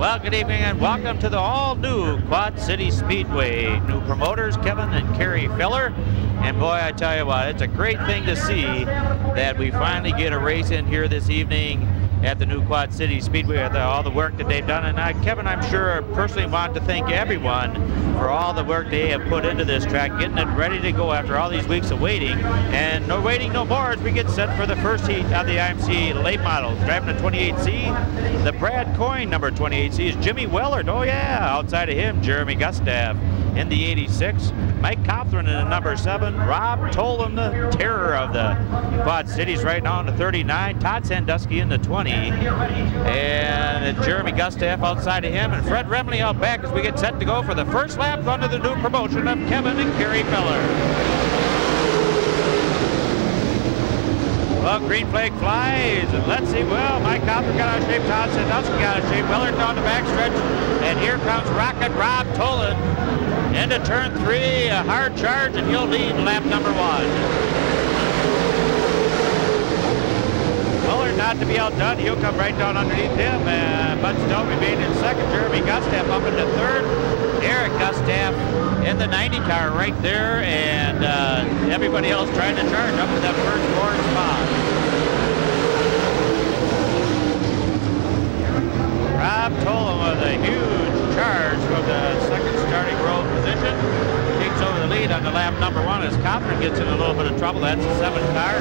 Well, good evening and welcome to the all-new Quad City Speedway. New promoters, Kevin and Kerry Feller. And boy, I tell you what, it's a great thing to see that we finally get a race in here this evening at the new Quad City Speedway with all the work that they've done. And Kevin, I'm sure, personally want to thank everyone for all the work they have put into this track, getting it ready to go after all these weeks of waiting. And no waiting no more as we get set for the first heat of the IMCA late models. Driving the 28C, the Brad Coyne number 28C is Jimmy Wellard. Oh yeah, outside of him, Jeremy Gustav in the 86. Mike Cothran in the number 7. Rob Tolan, the terror of the Quad Cities right now in the 39. Todd Sandusky in the 20. And Jeremy Gustav outside of him. And Fred Remley out back as we get set to go for the first lap under the new promotion of Kevin and Kerry Feller. Well, green flag flies, and let's see, well, Mike Cothran got out of shape, Todd Sandusky got out of shape, Willard down the backstretch, and here comes Rocket Rob Tolan into turn 3, a hard charge, and he'll lead lap number 1. Willard not to be outdone, he'll come right down underneath him, but still remain in second. Jeremy Gustav up into third, Eric Gustav in the 90 car right there, and everybody else trying to charge up to that first 4 spot. Rob Tolan with a huge charge from the second starting row position. Takes over the lead on the lap number 1 as Cothran gets in a little bit of trouble. That's the 7 car.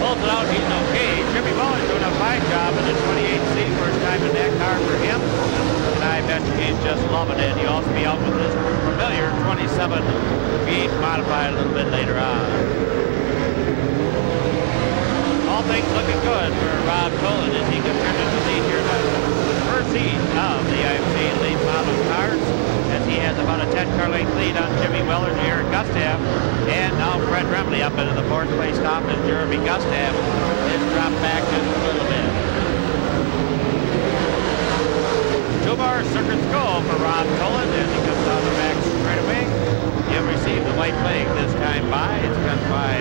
Pulls it out, he's okay. Jimmy Mullen's doing a fine job in the 28C. First time in that car for him. And I bet you he's just loving it. He'll also be out with his familiar 27 V8 modified a little bit later on. All things looking good for Rob Tolan as he can turn into the lead here in the first heat of the IMCA late model cars, as he has about a 10-car length lead on Jimmy Weller and Eric Gustav. And now Fred Remley up into the 4th place stop as Jeremy Gustav is dropped back just a little bit. 2 more circuits go for Rob Tolan as he comes down the back straightaway. He'll receive the white flag this time by. It's cut by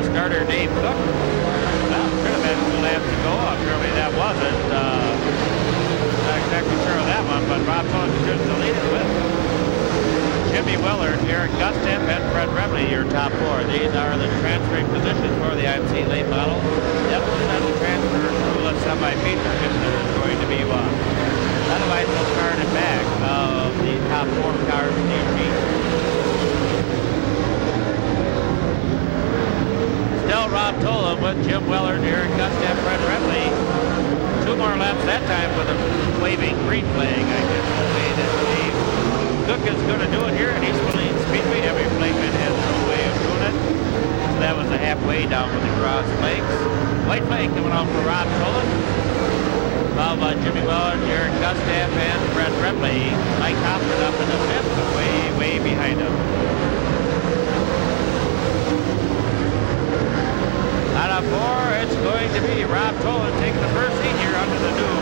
the starter Dave Cook. Well, could have been 2 laps to go. Apparently that wasn't. Not exactly sure of that one, but Rob Tolan continues to lead it with Jimmy Willard, Eric Gustav, and Fred Remley, your top 4. These are the transferring positions for the IMCA late model. Definitely not the transfer through a semi-feature if there is going to be one. Otherwise, we'll start it back of the top 4 cars in each heat. Still Rob Tolan with Jim Willard, Eric Gustav, Fred Remley. 2 more laps that time with a waving green flag. I guess the way that Dave Cook is going to do it here, and he's willing Speedway. Every flagman has their own way of doing it. So that was the halfway down with the cross flags. White flag coming out for Rob Tolan. Followed by Jimmy Willard, Eric Gustav, and Fred Remley. Mike Cothran up in the 5th, but way behind him. Out of 4, it's going to be Rob Tolan taking the first seat here under the new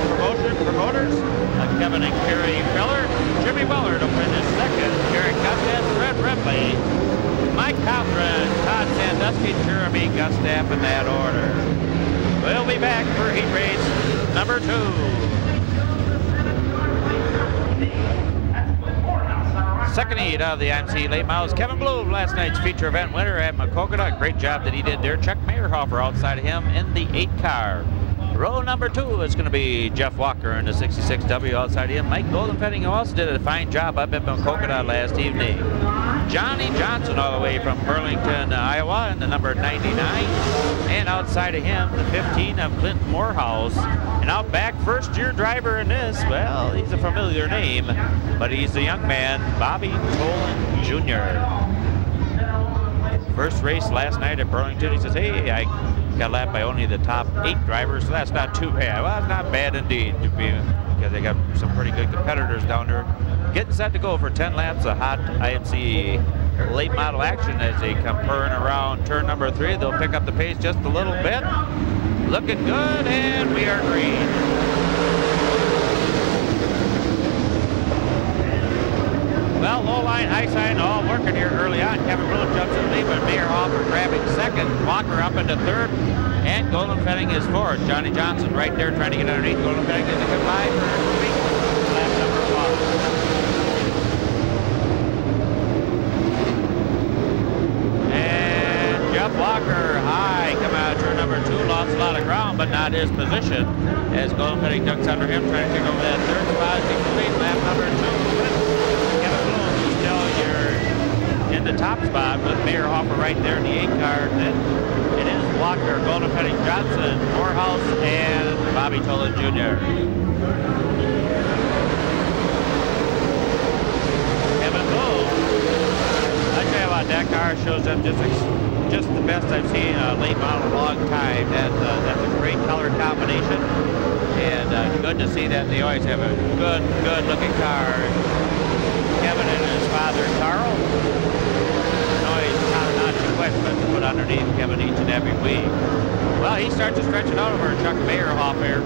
promoters. Kevin and Kerry Feller. Jimmy Willard will finish second. Eric Gustav, Fred Remley, Mike Cothran, Todd Sandusky, Jeremy Gustav in that order. We'll be back for heat race number 2. Second heat of the IMCA late models. Kevin Bloom, last night's feature event winner at Maquoketa. Great job that he did there. Chuck Meyerhofer outside of him in the 8 car. Row number 2 is going to be Jeff Walker in the 66W outside of him. Mike Goldenfetting also did a fine job up at Maquoketa last evening. Johnny Johnson all the way from Burlington, Iowa in the number 99. And outside of him, the 15 of Clinton Morehouse. And out back, first-year driver in this, well, he's a familiar name, but he's the young man, Bobby Tolan Jr. First race last night at Burlington. He says, hey, I got lapped by only the top 8 drivers, so that's not too bad. Well, it's not bad indeed, because they got some pretty good competitors down there. Getting set to go for 10 laps of hot IMCA late model action as they come purring around turn number 3. They'll pick up the pace just a little bit. Looking good, and we are green. Well, low line, high sign, all working here early on. Kevin Bloom jumps in the lead, but Meyerhofer grabbing second. Walker up into third, and Goldenfetting is fourth. Johnny Johnson right there trying to get underneath. Goldenfetting is a good line for down, but not his position. As Golden Petty ducks under him, trying to take over that third spot. Takes the lead, lap number 2. Kevin Bloom is still in the top spot with Mayor Hoffer right there in the 8 car. Then it is Walker, Golden Petty, Johnson, Morehouse, and Bobby Tolan Jr. Kevin Bloom, I tell you what, that car shows up just the best I've seen a late model in a long time. That's a great color combination, and good to see that they always have a good looking car. Kevin and his father Carl, always top-notch equipment to put underneath Kevin each and every week. Well, he starts to stretch it out over Chuck Mayerhoff here.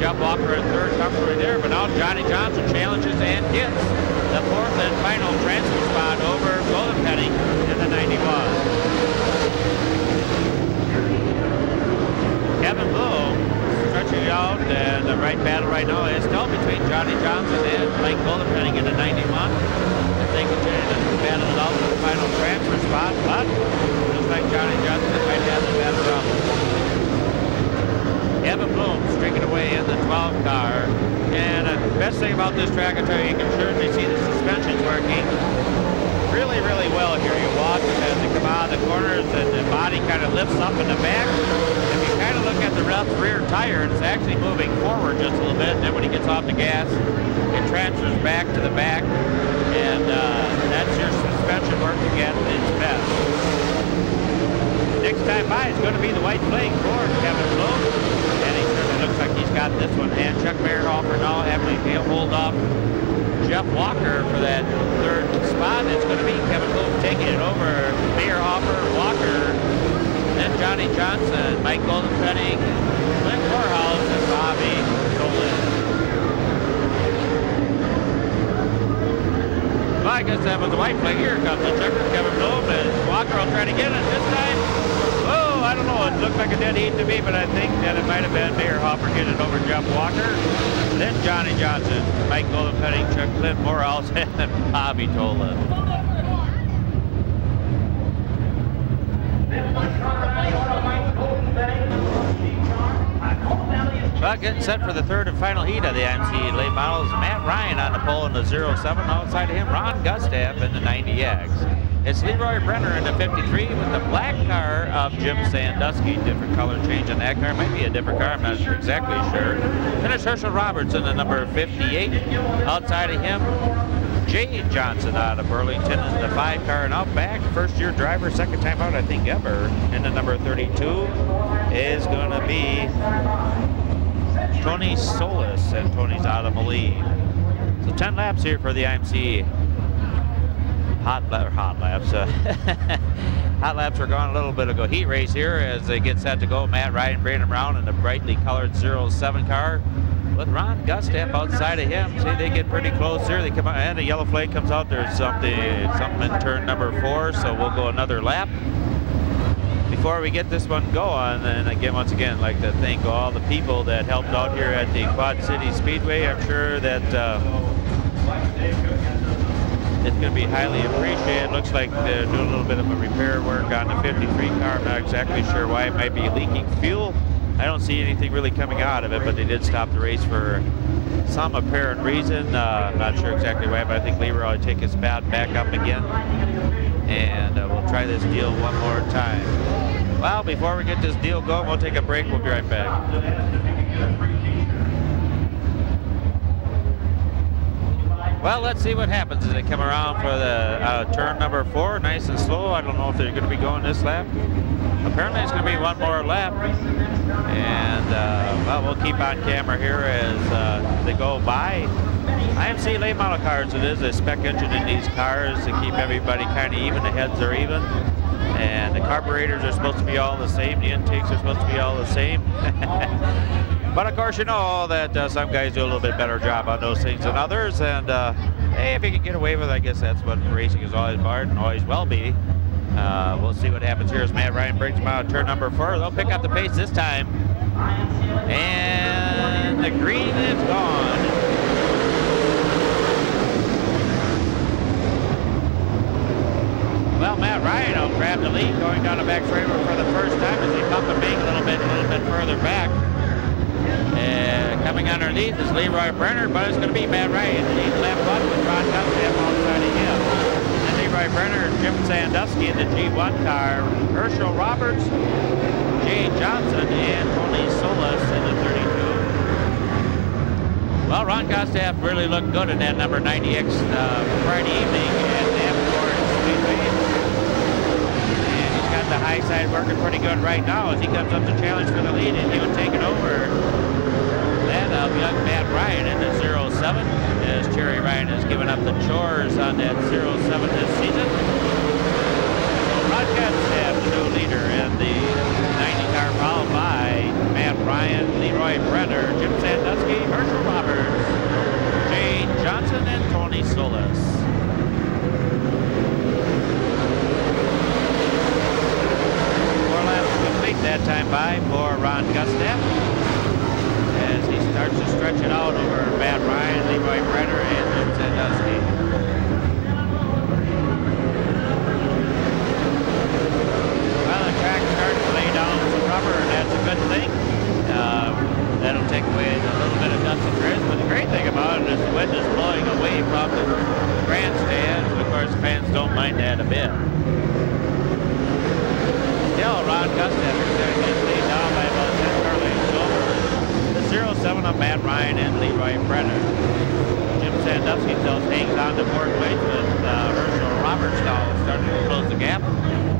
Jeff Walker in third, comfortably there, but now Johnny Johnson challenges and gets the fourth and final transfer spot over Golden Petty in the 91. Kevin Bloom stretching it out, and the right battle right now is still between Johnny Johnson and Mike Golden Petty in the 91. If they continue to battle it out for the final transfer spot, but looks like Johnny Johnson might have the battle up. Kevin Bloom streaking away in the 12 car, and the best thing about this track, I tell you can certainly see the suspensions working really well here. You watch them as they come out of the corners, and the body kind of lifts up in the back. If you kind of look at the rear tire, it's actually moving forward just a little bit, and then when he gets off the gas, it transfers back to the back, and that's your suspension working at its best. Next time by is going to be the white flag for Kevin Bloom, and he certainly looks like he's got this one. And Chuck Mayerhofer now having to hold off Jeff Walker for that third spot. It's going to be Kevin Bloom taking it over Mayerhofer, Walker, then Johnny Johnson, Mike Golden Petty, Clint Morehouse, and Bobby Tolan. Well, I guess that was the white flag. Here comes the checker, Kevin Bloom, and Walker will try to get it this time. Oh, I don't know. It looked like a dead heat to me, but I think that it might have been Mayerhofer getting it over Jeff Walker. Then Johnny Johnson, Mike Golden Petty, Chuck Clint Morehouse, and Bobby Tolan. Well, getting set for the third and final heat of the IMCA late models. Matt Ryan on the pole in the 07. Outside of him, Ron Gustav in the 90X. It's Leroy Brenner in the 53 with the black car of Jim Sandusky. Different color change on that car. Might be a different car. I'm not exactly sure. Then it's Herschel Roberts in the number 58. Outside of him, Jay Johnson out of Burlington in the 5 car. And out back, first year driver, second time out, I think, ever, in the number 32 is going to be Tony Solis, and Tony's out of the lead. So 10 laps here for the IMCA. Hot laps. Hot laps were gone a little bit ago. Heat race here as they get set to go. Matt Ryan bringing them around in the brightly colored 07 car with Ron Gustav outside of him. See, they get pretty close here. They come out, and the yellow flag comes out. There's something in turn number 4, so we'll go another lap before we get this one going. And again, once again, I'd like to thank all the people that helped out here at the Quad City Speedway. I'm sure that it's going to be highly appreciated. Looks like they're doing a little bit of a repair work on the 53 car. I'm not exactly sure why. It might be leaking fuel. I don't see anything really coming out of it, but they did stop the race for some apparent reason. I'm not sure exactly why, but I think Leroy will take his bat back up again. And we'll try this deal one more time. Well, before we get this deal going, we'll take a break. We'll be right back. Well, let's see what happens as they come around for the turn number 4. Nice and slow. I don't know if they're going to be going this lap. Apparently, it's going to be one more lap. And, well, we'll keep on camera here as they go by. IMCA late model cars, it is a spec engine in these cars to keep everybody kind of even. The heads are even. And the carburetors are supposed to be all the same. The intakes are supposed to be all the same. But of course, you know that some guys do a little bit better job on those things than others. And hey, if you can get away with it, I guess that's what racing is always about and always will be. We'll see what happens here as Matt Ryan brings them out of turn number 4. They'll pick up the pace this time. And the green is gone. Well, Matt Ryan will grab the lead going down the back straightaway for the first time as they bump the bank a little bit further back. Coming underneath is Leroy Brenner, but it's going to be Matt Ryan. He's left one with Ron Gustav outside of him. And Leroy Brenner, Jim Sandusky in the G1 car, Herschel Roberts, Jay Johnson, and Tony Solis in the 32. Well, Ron Gustav really looked good in that number 90X Friday evening at Davenport Speedway. And he's got the high side working pretty good right now as he comes up to challenge for the lead, and he'll take it over. Of young Matt Ryan in the 07, as Terry Ryan has given up the chores on that 07 this season. So Ron Gustav, the new leader, and the 90 car followed by Matt Ryan, Leroy Brenner, Jim Sandusky, Herschel Roberts, Jay Johnson, and Tony Solis. 4 laps complete that time by for Ron Gustav. As he starts to stretch it out over Matt Ryan, Leroy Brenner, and Jim Sandusky. Well, the track starts to lay down some rubber, and that's a good thing. That'll take away a little bit of dust and grit, but the great thing about it is the wind is blowing away from the grandstands, and of course fans don't mind that a bit. Still, Ron Gustav is laid down by about 10 early. So 07 of Matt Ryan and Leroy Brenner. Jim Sandusky still hangs on to fourth place with Herschel Roberts now starting to close the gap,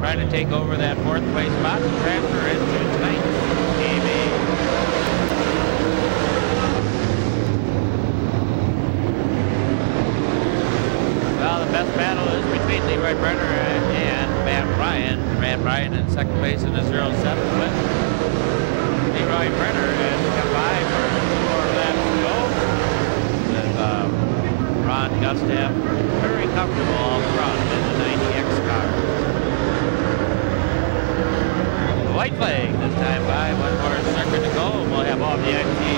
trying to take over that fourth place spot and transfer into tonight's Team A. Well, the best battle is between Leroy Brenner and Matt Ryan. Matt Ryan in second place in the 07 with Leroy Brenner has come by for 4 laps to go. With Ron Gustav very comfortable all front in the 90X car. The white flag this time by, 1 more circuit to go. We'll have all the IMCA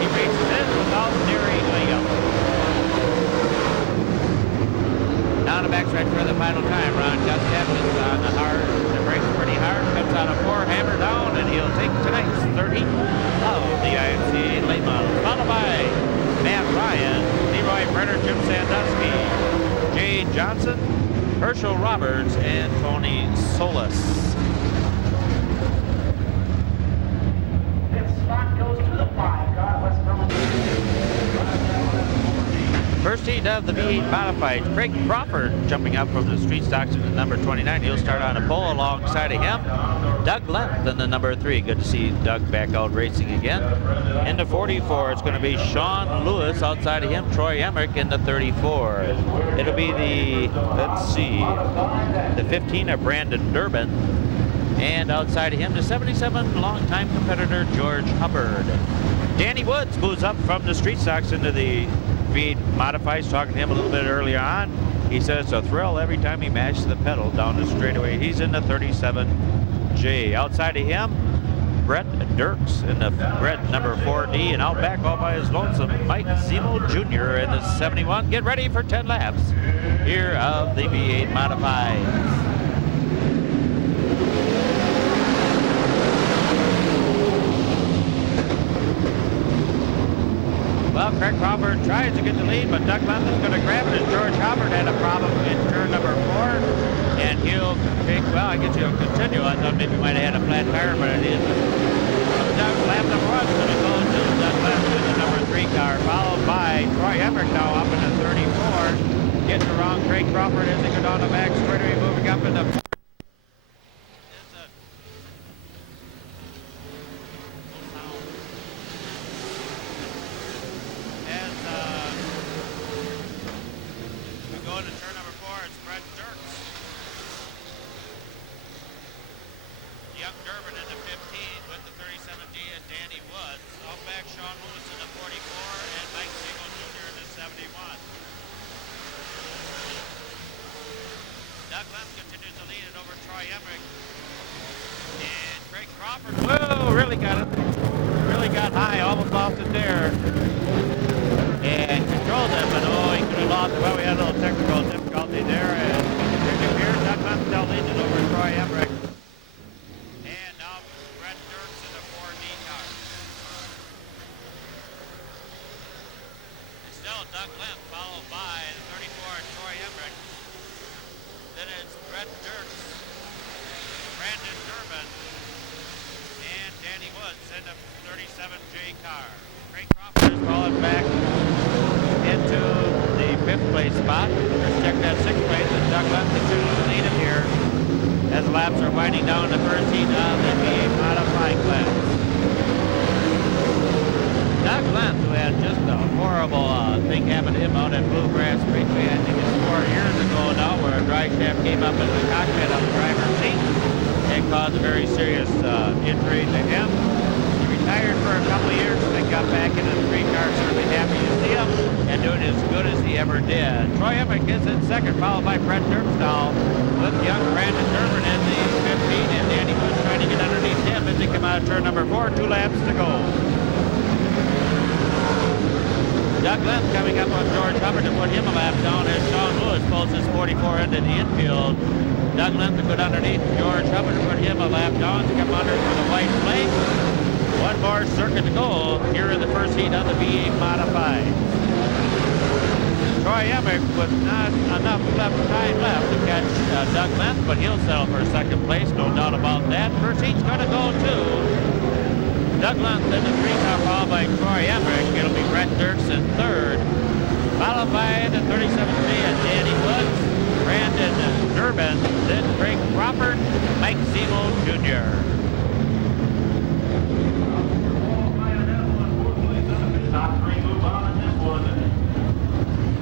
team races in without Terry Williams. Down the backstretch for the final time. Ron Gustav is on the hard, the brakes pretty hard, comes out of 4, hammer down, and he'll take tonight's 30 of the IMCA late model. Followed by Matt Ryan, Leroy Brenner, Jim Sandusky, Jay Johnson, Herschel Roberts, and Tony Solis. This spot goes to the 5 car. Let's come. First heat of the V8 modified. Craig Crawford jumping up from the street stocks in the number 29. He'll start on a pole alongside of him. Doug Lent in the number 3. Good to see Doug back out racing again. In the 44, it's going to be Sean Lewis. Outside of him, Troy Emmerich in the 34. It'll be the, let's see, the 15 of Brandon Durbin. And outside of him, the 77 longtime competitor George Hubbard. Danny Woods moves up from the street stocks into the V8 modifies. Talking to him a little bit earlier on, he says it's a thrill every time he mashes the pedal down the straightaway. He's in the 37J. Outside of him, Brett Dirks in the red number 4D, and out back all by his lonesome, Mike Zemo Jr. in the 71. Get ready for 10 laps here of the V8 modified. Well, Craig Crawford tries to get the lead, but Doug Lent is going to grab it as George Hubbard had a problem in turn number 4. And he'll take, well, I guess he'll continue. I thought maybe he might have had a flat tire, but it isn't. Doug lap number 1 is going to go to Doug Lent in the number 3 car, followed by Troy Emmerich now up in the 34. Getting around Craig Crawford as they go down the back straightaway, moving up in the 4. Doug Lemp, followed by the 34, Troy Emmerich. Then it's Brett Dirks, Brandon Durbin, and Danny Woods, and the 37, Jay Carr. Craig Crawford is falling back into the 5th place spot. Let's check that 6th place, and Doug Lemp continues to lead him here as laps are winding down the first heat of the VA modified class. Doug Lemp, who had just a horrible thing happen to him out at Bluegrass Raceway, I think it's 4 years ago now, where a dry shaft came up in the cockpit of the driver's seat and caused a very serious injury to him. He retired for a couple of years and then got back into the 3-car. Certainly happy to see him and doing as good as he ever did. Troy Emmerich is in 2nd, followed by Brett Dirkstall, with young Brandon Durbin in the 15, and Danny Woods trying to get underneath him as they come out of turn number 4, 2 laps to go. Doug Lemp coming up on George Hubbard to put him a lap down as Sean Lewis pulls his 44 into the infield. Doug Lemp to go underneath George Hubbard to put him a lap down to come under for the white flag. One more circuit to go here in the first heat of the V8 Modified. Troy Emmerich with not enough time left to catch Doug Lemp, but he'll settle for 2nd place, no doubt about that. First heat's going to go to Doug Lemp in the 3-car, followed by Troy Emmerich. It'll be Brett Dirks in 3rd, followed by the 37C and Danny Woods, Brandon Durbin, then Craig Crawford, Mike Zemo Jr.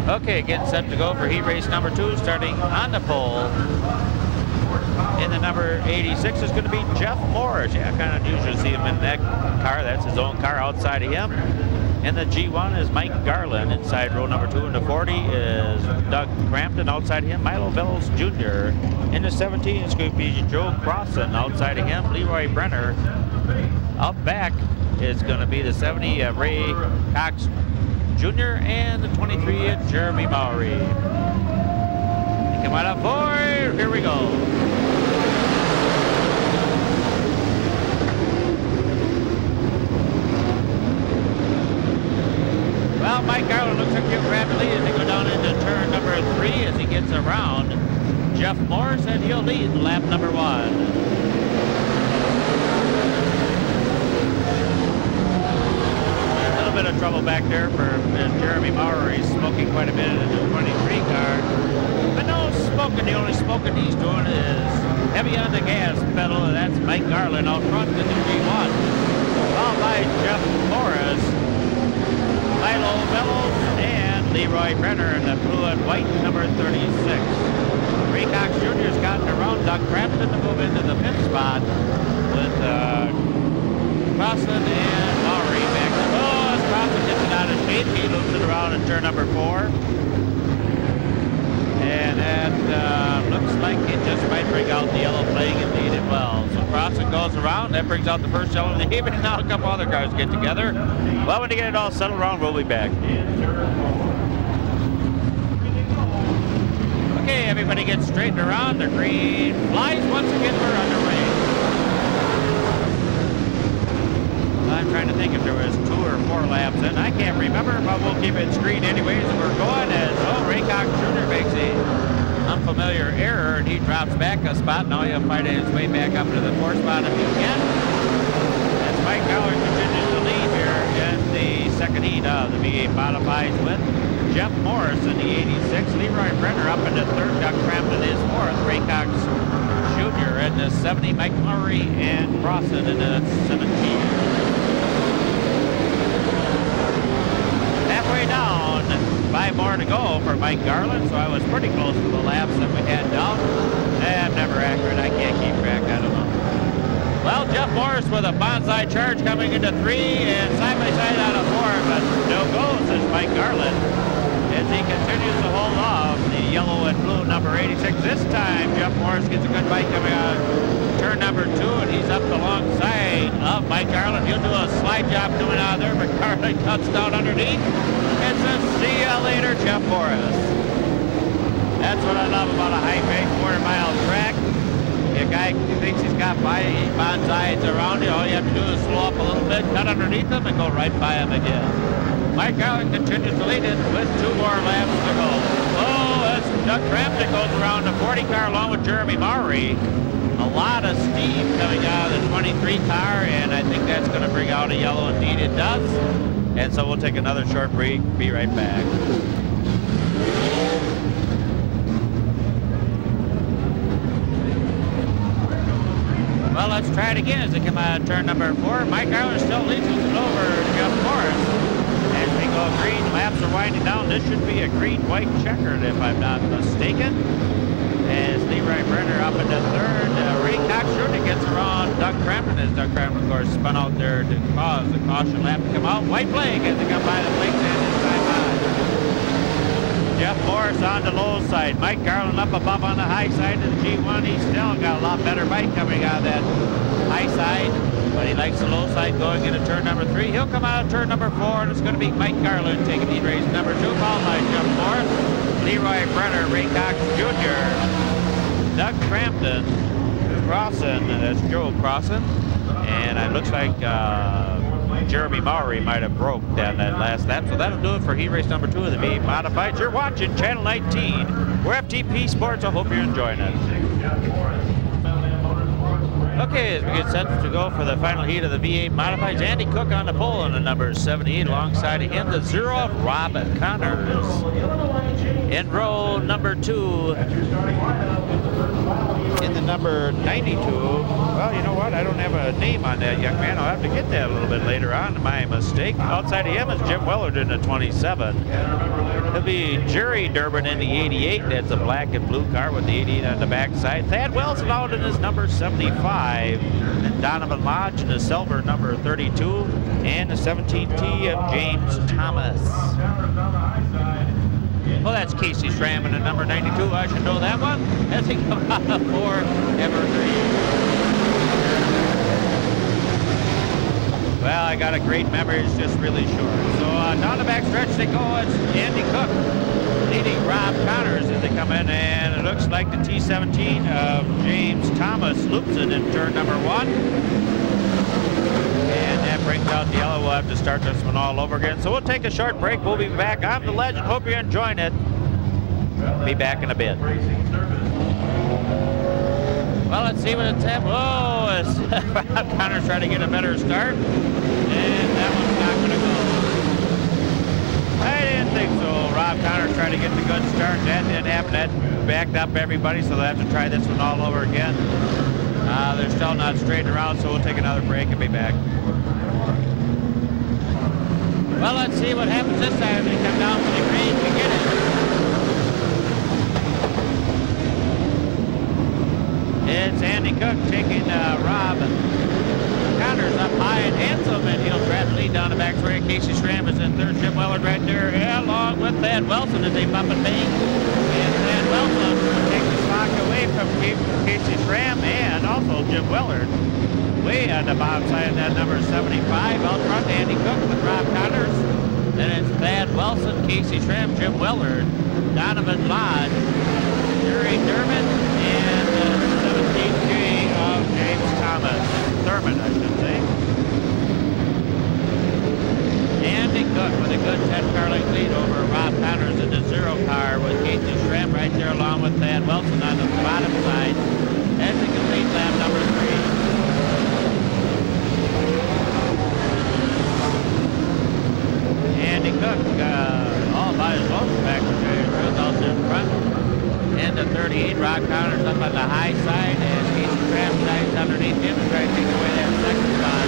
Okay, getting set to go for heat race number 2, starting on the pole. In the number 86 is going to be Jeff Morris. Yeah, kind of usually see him in that car. That's his own car outside of him. And the G1 is Mike Garland. Inside row number 2 in the 40 is Doug Crampton. Outside of him, Milo Bells Jr. In the 17 is going to be Joe Crossan. Outside of him, Leroy Brenner. Out back is going to be the 70 Ray Cox Jr. and the 23 Jeremy Mowry. They come out of 4. Here we go. Well, Mike Garland looks like he'll grab the lead as they go down into turn number 3 as he gets around Jeff Morris, and he'll lead lap number 1. Bit of trouble back there for Jeremy Maurer. He's smoking quite a bit in the 23 car. But no smoking. The only smoking he's doing is heavy on the gas pedal, and that's Mike Garland out front in the G1. Followed by Jeff Morris, Milo Bellows, and Leroy Brenner in the blue and white number 36. Ray Cox Jr. has gotten around Doug Crampton to move into the 5th spot with Crossan and Maury back to Crossan gets it out of speed. He loops it around in turn number 4. And that looks like it just might bring out the yellow flag and lead it well. So Crossan goes around. That brings out the first yellow of the evening. Now a couple other cars get together. Well, when they get it all settled around, we'll be back. Okay, everybody gets straightened around. The green flies. Once again, we're underway. I'm trying to think if there was 2 or 4 laps in. I can't remember, but we'll keep it screen anyways. We're going as, Ray Cox Jr. makes a unfamiliar error, and he drops back a spot. Now he'll fight his way back up to the 4th spot if he can. As Mike Garland continues to lead here in the 2nd heat of the V8 Modifieds with Jeff Morris in the 86. Leroy Brenner up into 3rd. Doug Crampton is 4th. Ray Cox Jr. in the 70. Mike Murray and Crossan in the 17. Halfway down, 5 more to go for Mike Garland, so I was pretty close to the laps that we had down. I'm never accurate. I can't keep track. I don't know. Well, Jeff Morris with a bonsai charge coming into 3 and side by side out of 4, but no goes as Mike Garland as he continues to hold off the yellow and blue number 86. This time, Jeff Morris gets a good bite coming out turn number 2, and he's up alongside of Mike Garland. He'll do a slide job coming out of there, but Garland cuts down underneath and says, see ya later, Jeff Morris. That's what I love about a high-grade quarter-mile track. A guy thinks he's got bonsais around you. All you have to do is slow up a little bit, cut underneath him, and go right by him again. Mike Allen continues to lead it with 2 more laps to go. Oh, as Doug Crampton goes around the 40 car along with Jeremy Maury. A lot of steam coming out of the 23 car, and I think that's going to bring out a yellow. Indeed it does. And so we'll take another short break. Be right back. Well, let's try it again as they come out of turn number 4. Mike Arlen still leads us over Jeff Morris. As we go green, laps are winding down. This should be a green-white checkered, if I'm not mistaken. As Leroy Brenner up into third. Ray Cox Jr. gets around Doug Crampton, as Doug Crampton, of course, spun out there to cause the caution lap to come out. White flag as they come by the flag stand inside high. Jeff Morris on the low side. Mike Garland up above on the high side of the G1. He's still got a lot better bike coming out of that high side, but he likes the low side going into turn number 3. He'll come out of turn number 4, and it's going to be Mike Garland taking the race. Number 2, followed by Jeff Morris, Leroy Brenner, Ray Cox Jr., Doug Crampton, Crossan, that's Joe Crossan, and it looks like Jeremy Maury might have broke down that last lap. So that'll do it for heat race number 2 of the V8 Modifieds. You're watching Channel 19. We're FTP Sports. I hope you're enjoying it. Okay, as we get set to go for the final heat of the V8 Modifieds, Andy Cook on the pole in the number 78. Alongside of him, the 0 of Rob Connors. In row number 2, in the number 92, well, you know what? I don't have a name on that young man. I'll have to get that a little bit later on. My mistake. Outside of him is Jim Willard in the 27. It'll be Jerry Durbin in the 88. That's a black and blue car with the 88 on the backside. Thad Wells out in his number 75. And Donovan Lodge in the silver number 32. And the 17T of James Thomas. Well, that's Casey Schramm in the number 92. I should know that one. As he comes out of 4, Evergreen. Well, I got a great memory. It's just really short. So down the back stretch they go. It's Andy Cook leading Rob Connors as they come in. And it looks like the T17 of James Thomas loops it in turn number 1. And that brings out the yellow. We'll have to start this one all over again. So we'll take a short break. We'll be back. I'm the Legend. Hope you're enjoying it. Be back in a bit. Well, let's see what it's at. Whoa, as Rob Connors trying to get a better start. And that one's not going to go. I didn't think so. Rob Connors trying to get the good start. That didn't happen. That backed up everybody, so they'll have to try this one all over again. They're still not straight around, so we'll take another break and be back. Well, let's see what happens this time. They come down to the green to get it. It's Andy Cook taking Rob Connors up high and handsome, and he'll grab the lead down the back straight. Casey Schramm is in third. Jim Willard right there, along with Thad Wilson as they bump and bang. And Thad Wilson will take the slack away from Casey Schramm and also Jim Willard. Way on the bottom side of that number 75. Out front, Andy Cook with Rob Connors. Then it's Thad Wilson, Casey Schramm, Jim Willard, Donovan Lodge, Jerry Durbin, and the 17K of James Thomas. Thurman, I should say. Andy Cook with a good 10-car length lead over Rob Connors in the 0 car with Casey Schramm right there along with Thad Wilson on the bottom side. As they complete lap number 3. Andy Cook all by his own back out in front. And the 38, Rob Connors up on the high side, and Casey Schramm dives underneath him to try to take away that second spot.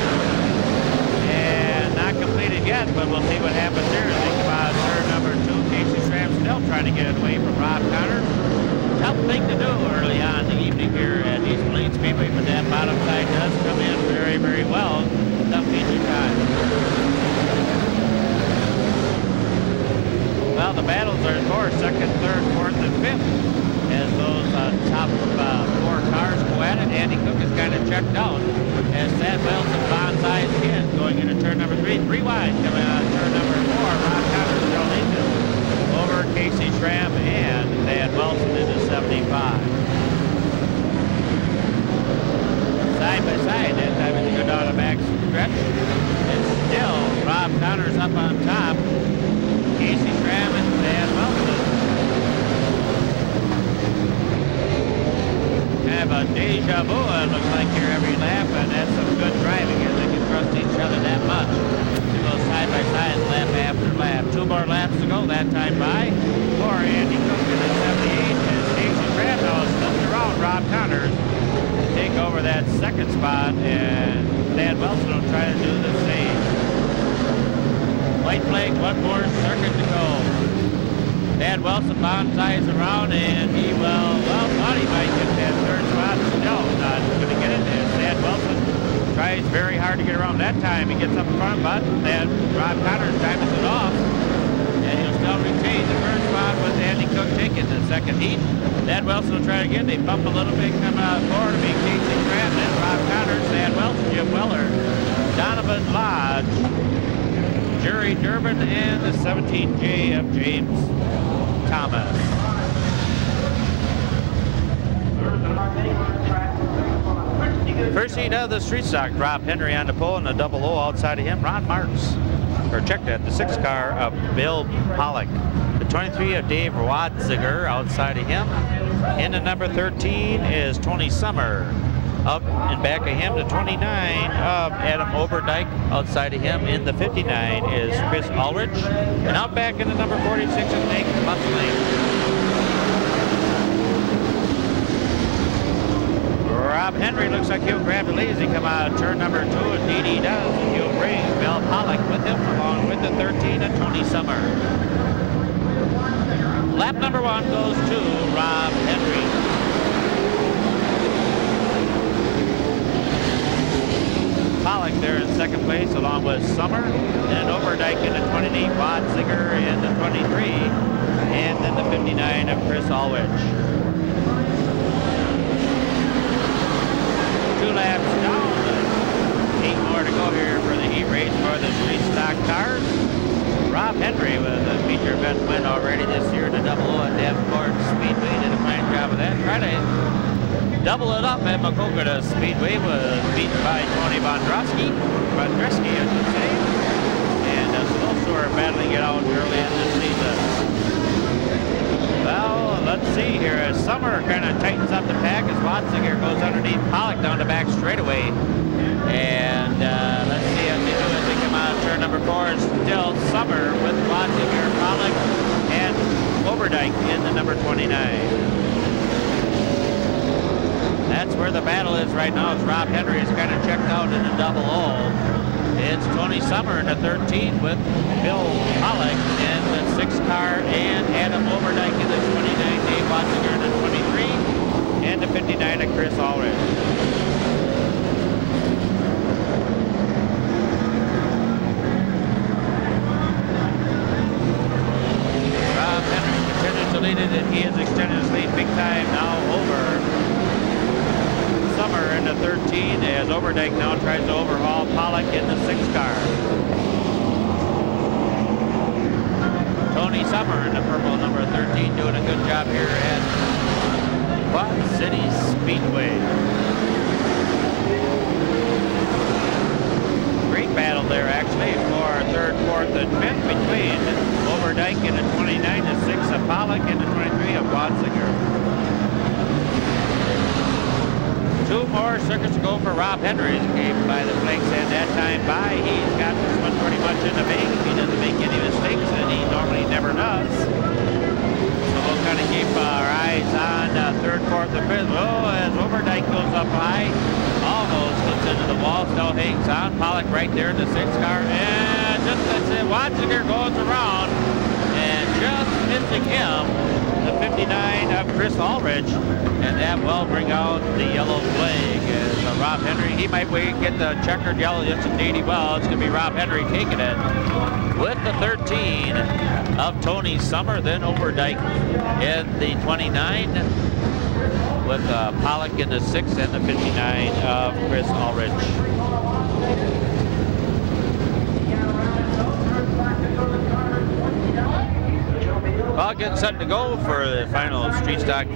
And not completed yet, but we'll see what happens there. They come out of turn number 2. Casey Schramm still trying to get it away from Rob Connors. Tough thing to do early on in the evening here at East Moline Speedway, but that bottom side does come in very, very well. Tough feature time. Well, the battles are, of course, 2nd, 3rd, 4th, and 5th. As those top 4 cars go at it, Andy Cook is kind of checked out. As Thad Wilson bonsais again, going into turn number 3. 3 wide, coming out of turn number 4. Rob Connors still leads it over Casey Schramm and Thad Wilson into 75. Side by side, that time as you go down the back stretch, it's still Rob Connors up on top. Deja vu, it looks like here every lap, and that's some good driving as they can trust each other that much to go side by side, lap after lap. 2 more laps to go, that time by. For Andy Cook in the 78, and Casey Bradlow slipped around Rob Connors to take over that second spot, and Thad Wilson will try to do the same. White flag, 1 more circuit to go. Thad Wilson bounds eyes around, and he thought he might get that third spot. No, not going to get it. And Thad Wilson tries very hard to get around that time. He gets up in front, but then Rob Connors times it off, and he'll still retain the first spot with Andy Cook taking the second heat. Thad Wilson will try again. They bump a little bit coming out forward to be Casey Grant, then Rob Connors, Thad Wilson, Jim Weller, Donovan Lodge, Jerry Durbin, and the 17J of James Thomas. First heat of the street stock, Rob Henry on the pole, and the double O outside of him, Ron Marks. Or checked at the 6 car of Bill Pollock. The 23 of Dave Wadziger outside of him. In the number 13 is Tony Summer. Up and back of him, the 29 of Adam Oberdyke. Outside of him in the 59 is Chris Ulrich. And out back in the number 46 is Nick Musling. Rob Henry looks like he'll grab the lead as he come out of turn number 2, and indeed he does. And he'll bring Bill Pollock with him along with the 13 and Tony Summer. Lap number 1 goes to Rob Henry. Pollock there in second place along with Summer, and Oberdyke in the 28, Wadziger in the 23, and then the 59 of Chris Ulrich. 2 laps down, 8 more to go here for the heat race for the street stock cars. Rob Henry with a feature event win already this year in the double O at Davenport Speedway. Did a fine job of that. Try to double it up at Maquoketa Speedway, was beaten by Tony Vondrowski, I should say. And also are battling it out early in the season. Well, let's see here as Summer kind of tightens up the pack as Wadziger goes underneath Pollock down the back straightaway. And let's see how they do as they come out of turn number 4. It's still Summer with Wadziger, Pollock, and Oberdyke in the number 29. That's where the battle is right now, as Rob Henry is kind of checked out in the double O. It's Tony Summer in the 13 with Bill Pollock in the 6 car, and Adam Oberdyke in the 29, Dave Wadziger in the 23, and the 59 of Chris Ulrich. Rob Henry continues to lead it, and he has extended his lead big time now over Summer in the 13 as Oberdyke now tries to overhaul Pollock in the 6 car. Tony Summer in the purple number 13 doing a good job here at Quad City Speedway. Great battle there actually for 3rd, 4th, and 5th between Oberdyke in the 29, the 6 of Pollock, and the 23 of Wadziger. 2 more circuits to go for Rob Henry. He came by the flanks, and that time by, he's got this one pretty much in the bank. He doesn't make any mistakes, and he normally never does. So we'll kind of keep our eyes on 3rd, 4th, and 5th. Oh, as Oberdyke goes up high, almost gets into the wall, still hangs on. Pollock right there in the 6 car, and just as it, Wadziger goes around, and just missing him, the 59 of Chris Ulrich, and that will bring out the yellow flag as Rob Henry, he might get the checkered yellow. Yes, indeed he will. It's going to be Rob Henry taking it with the 13 of Tony Summer, then Oberdyke in the 29 with Pollock in the 6 and the 59 of Chris Ulrich. All getting set to go for the final street stock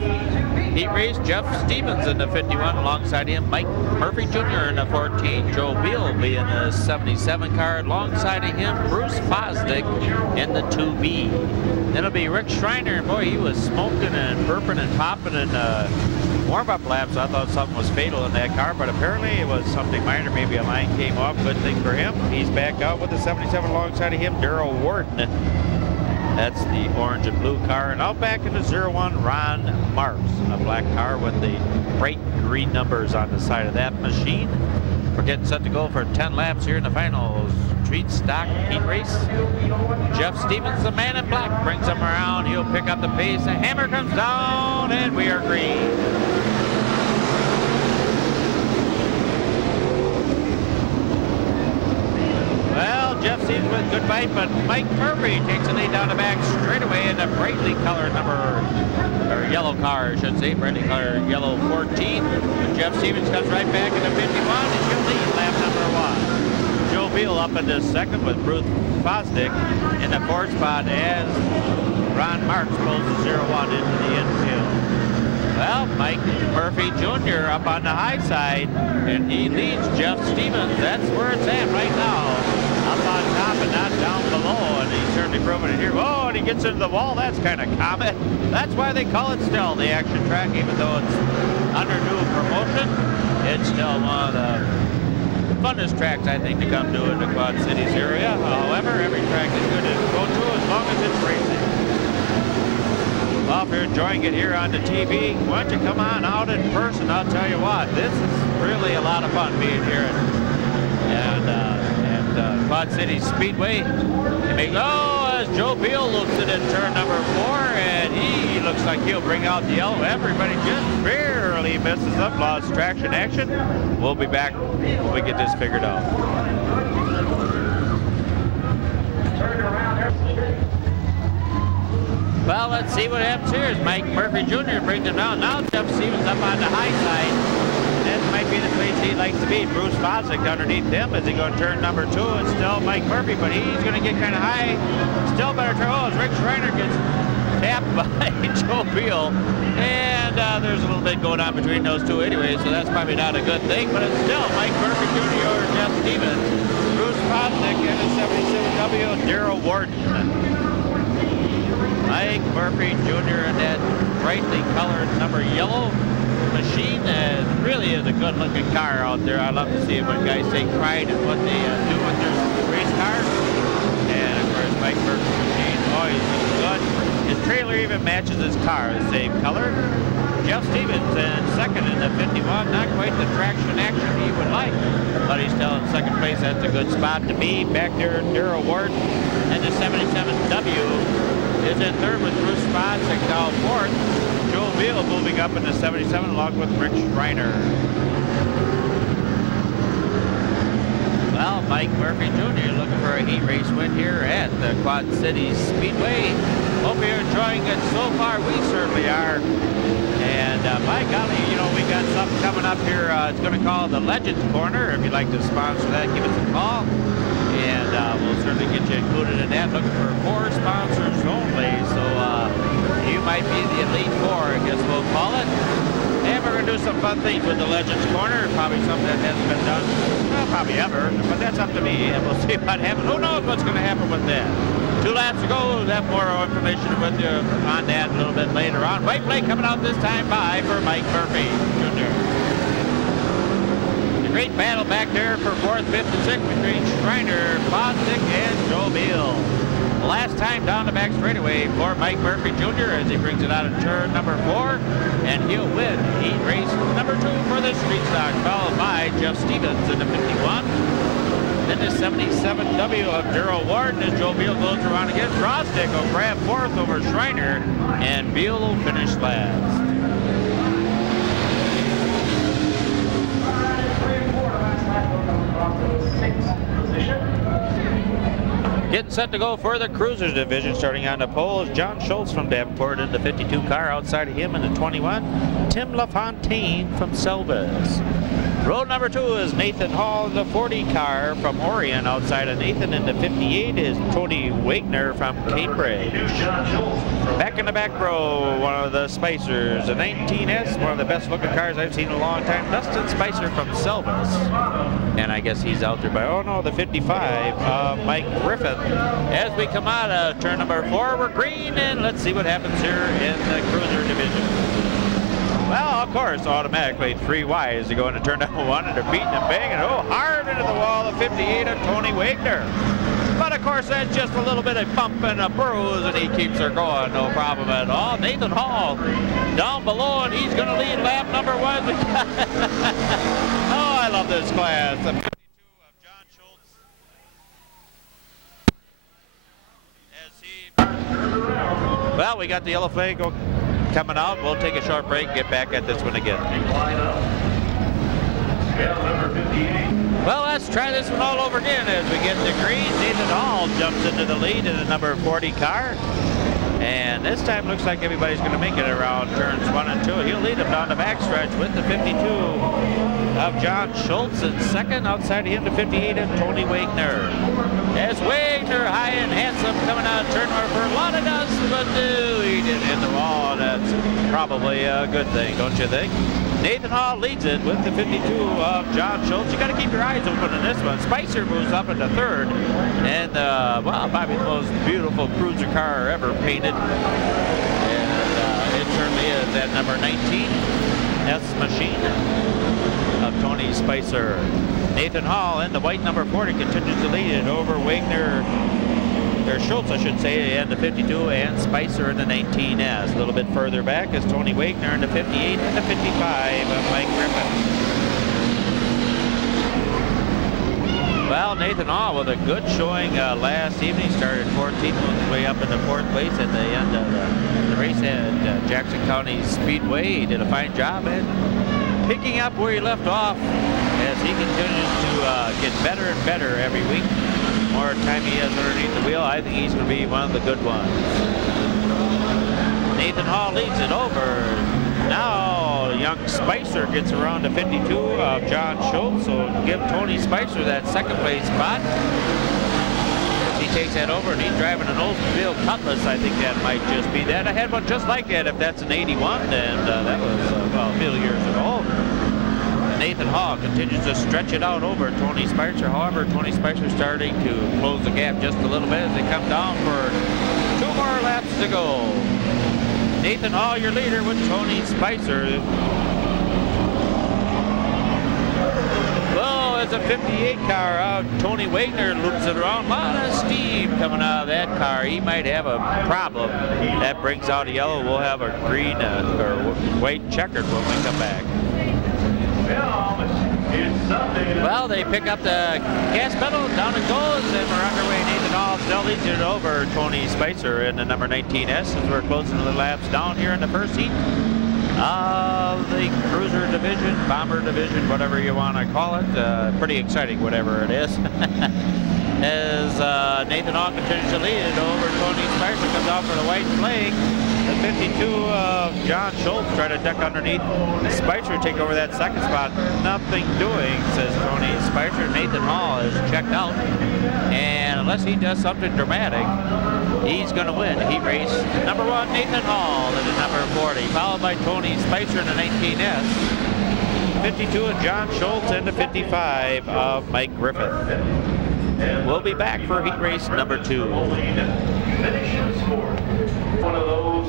heat race. Jeff Stevens in the 51, alongside him Mike Murphy Jr. in the 14. Joe Beal will be in the 77 car, alongside of him Bruce Fosdick in the 2B. Then it'll be Rick Schreiner, and boy, he was smoking and burping and popping in warm-up laps, I thought something was fatal in that car, but apparently it was something minor. Maybe a line came off. Good thing for him. He's back out with the 77 alongside of him, Daryl Warden. That's the orange and blue car. And out back in the 01, Ron Marks, a black car with the bright green numbers on the side of that machine. We're getting set to go for 10 laps here in the final street stock heat race. Jeff Stevens, the man in black, brings him around. He'll pick up the pace. The hammer comes down, and we are green. Well, Jeff Stevens with good fight, but Mike Murphy takes the lead down the back straightaway in the brightly colored or yellow car, I should say, brightly colored yellow 14. And Jeff Stevens comes right back in the 51, and he'll lead lap number 1. Joe Beal up into second with Bruce Fosdick in the 4th spot as Ron Marks pulls the 01 into the infield. Well, Mike Murphy Jr. up on the high side, and he leads Jeff Stevens. That's where it's at right now. Up on top and not down below, and he's certainly proven it here. Oh, and he gets into the wall. That's kind of common. That's why they call it still the action track, even though it's under new promotion. It's still one of the funnest tracks, I think, to come to in the Quad Cities area. However, every track is good to go to as long as it's racing. Well, if you're enjoying it here on the TV, why don't you come on out in person? I'll tell you what, this is really a lot of fun being here at Quad Cities Speedway. As Joe Beal looks it in turn number 4, and he looks like he'll bring out the yellow. Everybody just barely misses up, lost traction action. We'll be back when we get this figured out. Well, let's see what happens here as Mike Murphy Jr. brings him down. Now Jeff Stevens up on the high side. That might be the place he likes to be. Bruce Fosdick underneath him as he goes turn number 2. It's still Mike Murphy, but he's going to get kind of high. Still better turn. Oh, as Rick Schreiner gets tapped by Joe Beal. And there's a little bit going on between those two anyway, so that's probably not a good thing. But it's still Mike Murphy Jr. or Jeff Stevens. Bruce Fosdick and a 77W, Daryl Warden. Mike Murphy Jr. in that brightly colored number yellow machine. Really is a good looking car out there. I love to see it when guys take pride in what they do with their race cars. And of course Mike Murphy's machine, oh, he's looking good. His trailer even matches his car, the same color. Jeff Stevens in second in the 51, not quite the traction action he would like, but he's still in second place. That's a good spot to be. Back there, Daryl Ward and the 77W is in third with Bruce Fosdick down 4th. Joe Beal moving up in the 77 along with Rick Schreiner. Well, Mike Murphy Jr. looking for a heat race win here at the Quad Cities Speedway. Hope you're enjoying it so far. We certainly are. And by golly, you know, we got something coming up here. It's going to call the Legends Corner. If you'd like to sponsor that, give us a call. And we'll certainly get you included in that. Looking for 4 sponsors only. So you might be the Elite 4, I guess we'll call it. And we're going to do some fun things with the Legends Corner. Probably something that hasn't been done, well, probably ever. But that's up to me, and we'll see what happens. Who knows what's going to happen with that. 2 laps to go. We'll have more information with you on that a little bit later on. White flag coming out this time by for Mike Murphy Jr. A great battle back there for 4th, 5th, and 6th between Schreiner, Fosdick, and Joe Beal. Last time down the back straightaway for Mike Murphy Jr. as he brings it out of turn number 4, and he'll win heat race number 2 for the street stock, followed by Jeff Stevens in the 51. Then the 77W of Daryl Warden as Joe Beal goes around again. Fosdick will grab 4th over Schreiner, and Beal will finish last. Getting set to go for the Cruisers division. Starting on the pole is John Schultz from Davenport in the 52 car. Outside of him in the 21, Tim LaFontaine from Selvas. Road number 2 is Nathan Hall in the 40 car from Orion. Outside of Nathan in the 58 is Tony Wagner from Cambridge. Back in the back row, one of the Spicers, a 19S, one of the best looking cars I've seen in a long time. Dustin Spicer from Selvas. And I guess he's out there by, oh no, the 55, Mike Griffith. As we come out of turn number 4, we're green, and let's see what happens here in the Cruiser division. Well, of course, automatically 3 wide as they go into turn number 1, and they're beating and banging. Oh, hard into the wall, the 58 of Tony Wagner. But of course, that's just a little bit of bump and a bruise, and he keeps her going, no problem at all. Nathan Hall down below, and he's going to lead lap number 1. Oh, I love this class. The 52 of John Schultz. Well, we got the yellow flag coming out. We'll take a short break and get back at this one again. Well, let's try this one all over again as we get the green. Nathan Hall jumps into the lead in the number 40 car. And this time looks like everybody's going to make it around turns 1 and 2. He'll lead them down the backstretch with the 52 of John Schultz, and second outside of him the 58 of Tony Wagner. As Wagner, high and handsome, coming out of turn number for a lot of dust, but he didn't hit the wall. That's probably a good thing, don't you think? Nathan Hall leads it with the 52 of John Schultz. You got to keep your eyes open in this one. Spicer moves up into third, and well, probably the most beautiful cruiser car ever painted. And it certainly is that number 19 S machine of Tony Spicer. Nathan Hall in the white number 40 continues to lead it over Wagner, or Schultz, I should say, and the 52, and Spicer in the 19S. A little bit further back is Tony Wagner in the 58 and the 55 of Mike Griffin. Well, Nathan Hall with a good showing last evening. Started 14th, moved his way up into 4th place at the end of the race at Jackson County Speedway. He did a fine job and picking up where he left off as he continues to get better and better every week. The more time he has underneath the wheel, I think he's going to be one of the good ones. Nathan Hall leads it over. Now young Spicer gets around to 52 of John Schultz, so give Tony Spicer that second place spot. He takes that over, and he's driving an Oldsmobile Cutlass. I think that might just be that. I had one just like that if that's an 81, and that was well, a few years ago. Nathan Hall continues to stretch it out over Tony Spicer. However, Tony Spicer starting to close the gap just a little bit as they come down for 2 more laps to go. Nathan Hall, your leader, with Tony Spicer. Well, it's a 58 car out. Tony Wagner loops it around. A lot of steam coming out of that car. He might have a problem. That brings out a yellow. We'll have a green or white checkered when we come back. Well, they pick up the gas pedal, down it goes, and we're underway. Nathan Hall still leads it over Tony Spicer in the number 19S as we're closing the laps down here in the first heat of the cruiser division, bomber division, whatever you want to call it. Pretty exciting, whatever it is. As Nathan Hall continues to lead it over Tony Spicer, comes out for the white flag. The 52 of John Schultz try to duck underneath Spicer, take over that second spot. Nothing doing, says Tony Spicer. Nathan Hall is checked out, and unless he does something dramatic, he's going to win heat race number 1. Nathan Hall in the number 40, followed by Tony Spicer in the 19S. 52 of John Schultz, and the 55 of Mike Griffith. We'll be back for heat race number 2. One of those,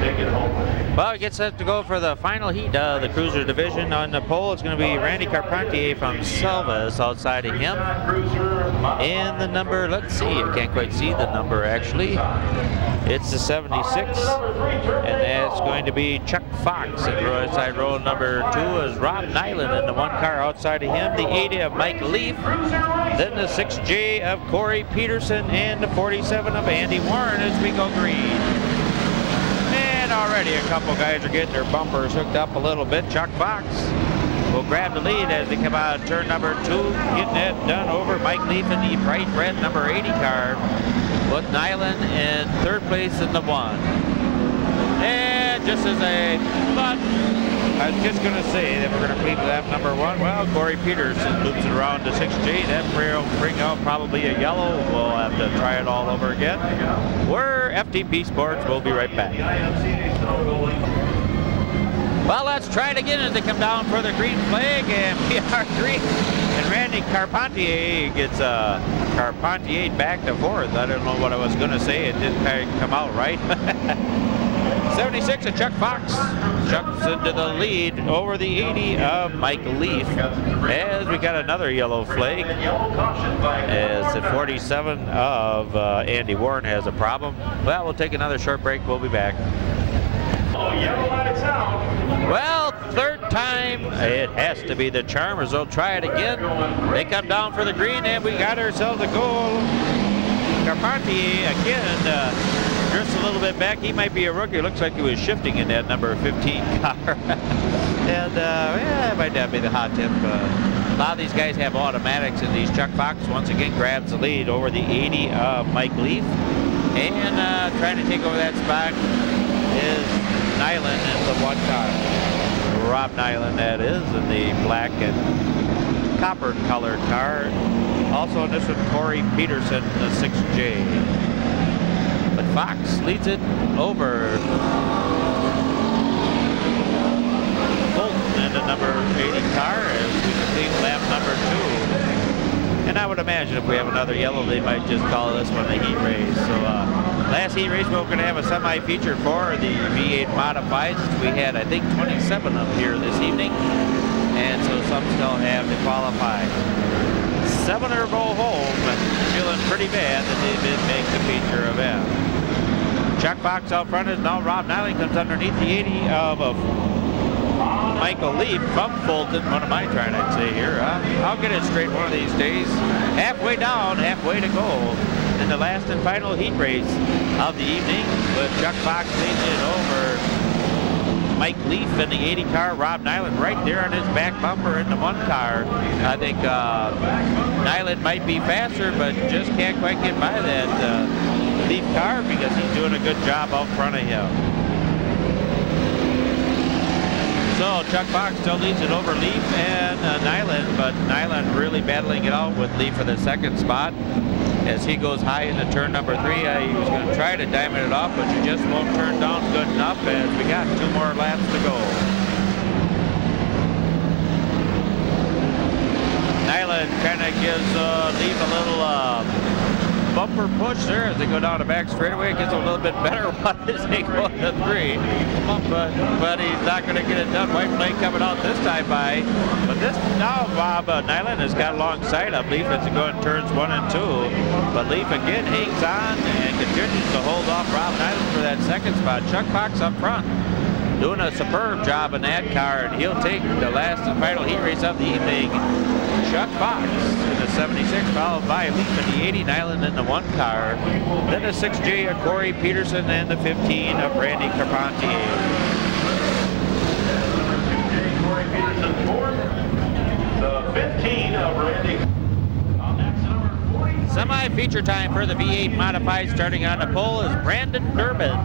take it home. Well, it gets set to go for the final heat of the cruiser division. On the pole, it's going to be Randy Carpentier from Selvas outside of him. And the number, let's see, I can't quite see the number actually. It's the 76, and that's going to be Chuck Fox. And outside row number 2 is Rob Nyland in the 1 car outside of him. The 80 of Mike Leaf, then the 6J of Corey Peterson, and the 47 of Andy Warren as we go green. And already a couple guys are getting their bumpers hooked up a little bit. Chuck Fox will grab the lead as they come out of turn number 2, getting that done over Mike Leaf in the bright red number 80 car, with Nyland in 3rd place in the 1. And just as I thought, I was just going to say that we're going to complete lap number 1. Well, Corey Peterson loops it around to 6G. That will bring out probably a yellow. We'll have to try it all over again. We're FTP Sports. We'll be right back. Well, let's try it again as they come down for the green flag, and we are green. And Randy Carpentier gets Carpentier back to 4th. I don't know what I was going to say. It didn't come out right. 76 of Chuck Fox jumps into the lead over the 80 of Mike Leaf as we got another yellow flag as the 47 of Andy Warren has a problem. Well, we'll take another short break. We'll be back. Well, third time, it has to be the Charmers. They'll try it again. They come down for the green, and we got ourselves a goal. Carpentier again drifts a little bit back. He might be a rookie. Looks like he was shifting in that number 15 car. And yeah, it might not be the hot tip. A lot of these guys have automatics in these. Chuck Fox once again grabs the lead over the 80 of Mike Leaf. And trying to take over that spot is Nyland in the one car. Rob Nyland, that is, in the black and copper colored car. Also in this one, Corey Peterson, the 6J. But Fox leads it over Fulton in the number 80 car as we complete lap number 2. And I would imagine if we have another yellow, they might just call this one the heat race. So last heat race, we're going to have a semi-feature for the V8 modifieds. We had, I think, 27 up here this evening. And so some still have to qualify. 7 or go home, feeling pretty bad that they did make the feature event. Chuck Fox out front is now Rob Nyland comes underneath the 80 of Michael Leaf from Fulton. What am I trying to say here? I'll get it straight one of these days. Halfway down, halfway to go in the last and final heat race of the evening with Chuck Fox leading it over Mike Leaf in the 80 car. Rob Nyland right there on his back bumper in the one car. I think Nyland might be faster, but just can't quite get by that Leaf car because he's doing a good job out front of him. So Chuck Fox still leads it over Leaf and Nyland, but Nyland really battling it out with Leaf for the second spot as he goes high into turn number 3. He was going to try to diamond it off, but you just won't turn down good enough as we got 2 more laps to go. Nyland kind of gives Leaf a little bumper push there as they go down the back straightaway. It gets a little bit better one as they go to 3. But he's not going to get it done. White flag coming out this time by. But this now Bob Nyland has got alongside of Leaf as he goes in turns 1 and 2. But Leaf again hangs on and continues to hold off Rob Nyland for that second spot. Chuck Fox up front doing a superb job in that car, and he'll take the last and final heat race of the evening. Chuck Fox in the 76, followed by Leaf in the 80, Nyland in the 1 car. Then the 6J of Corey Peterson and the 15 of Randy Carpentier. Corey Peterson fourth, the 15 of Randy. Semi-feature time for the V8 modified. Starting on the pole is Brandon Durbin.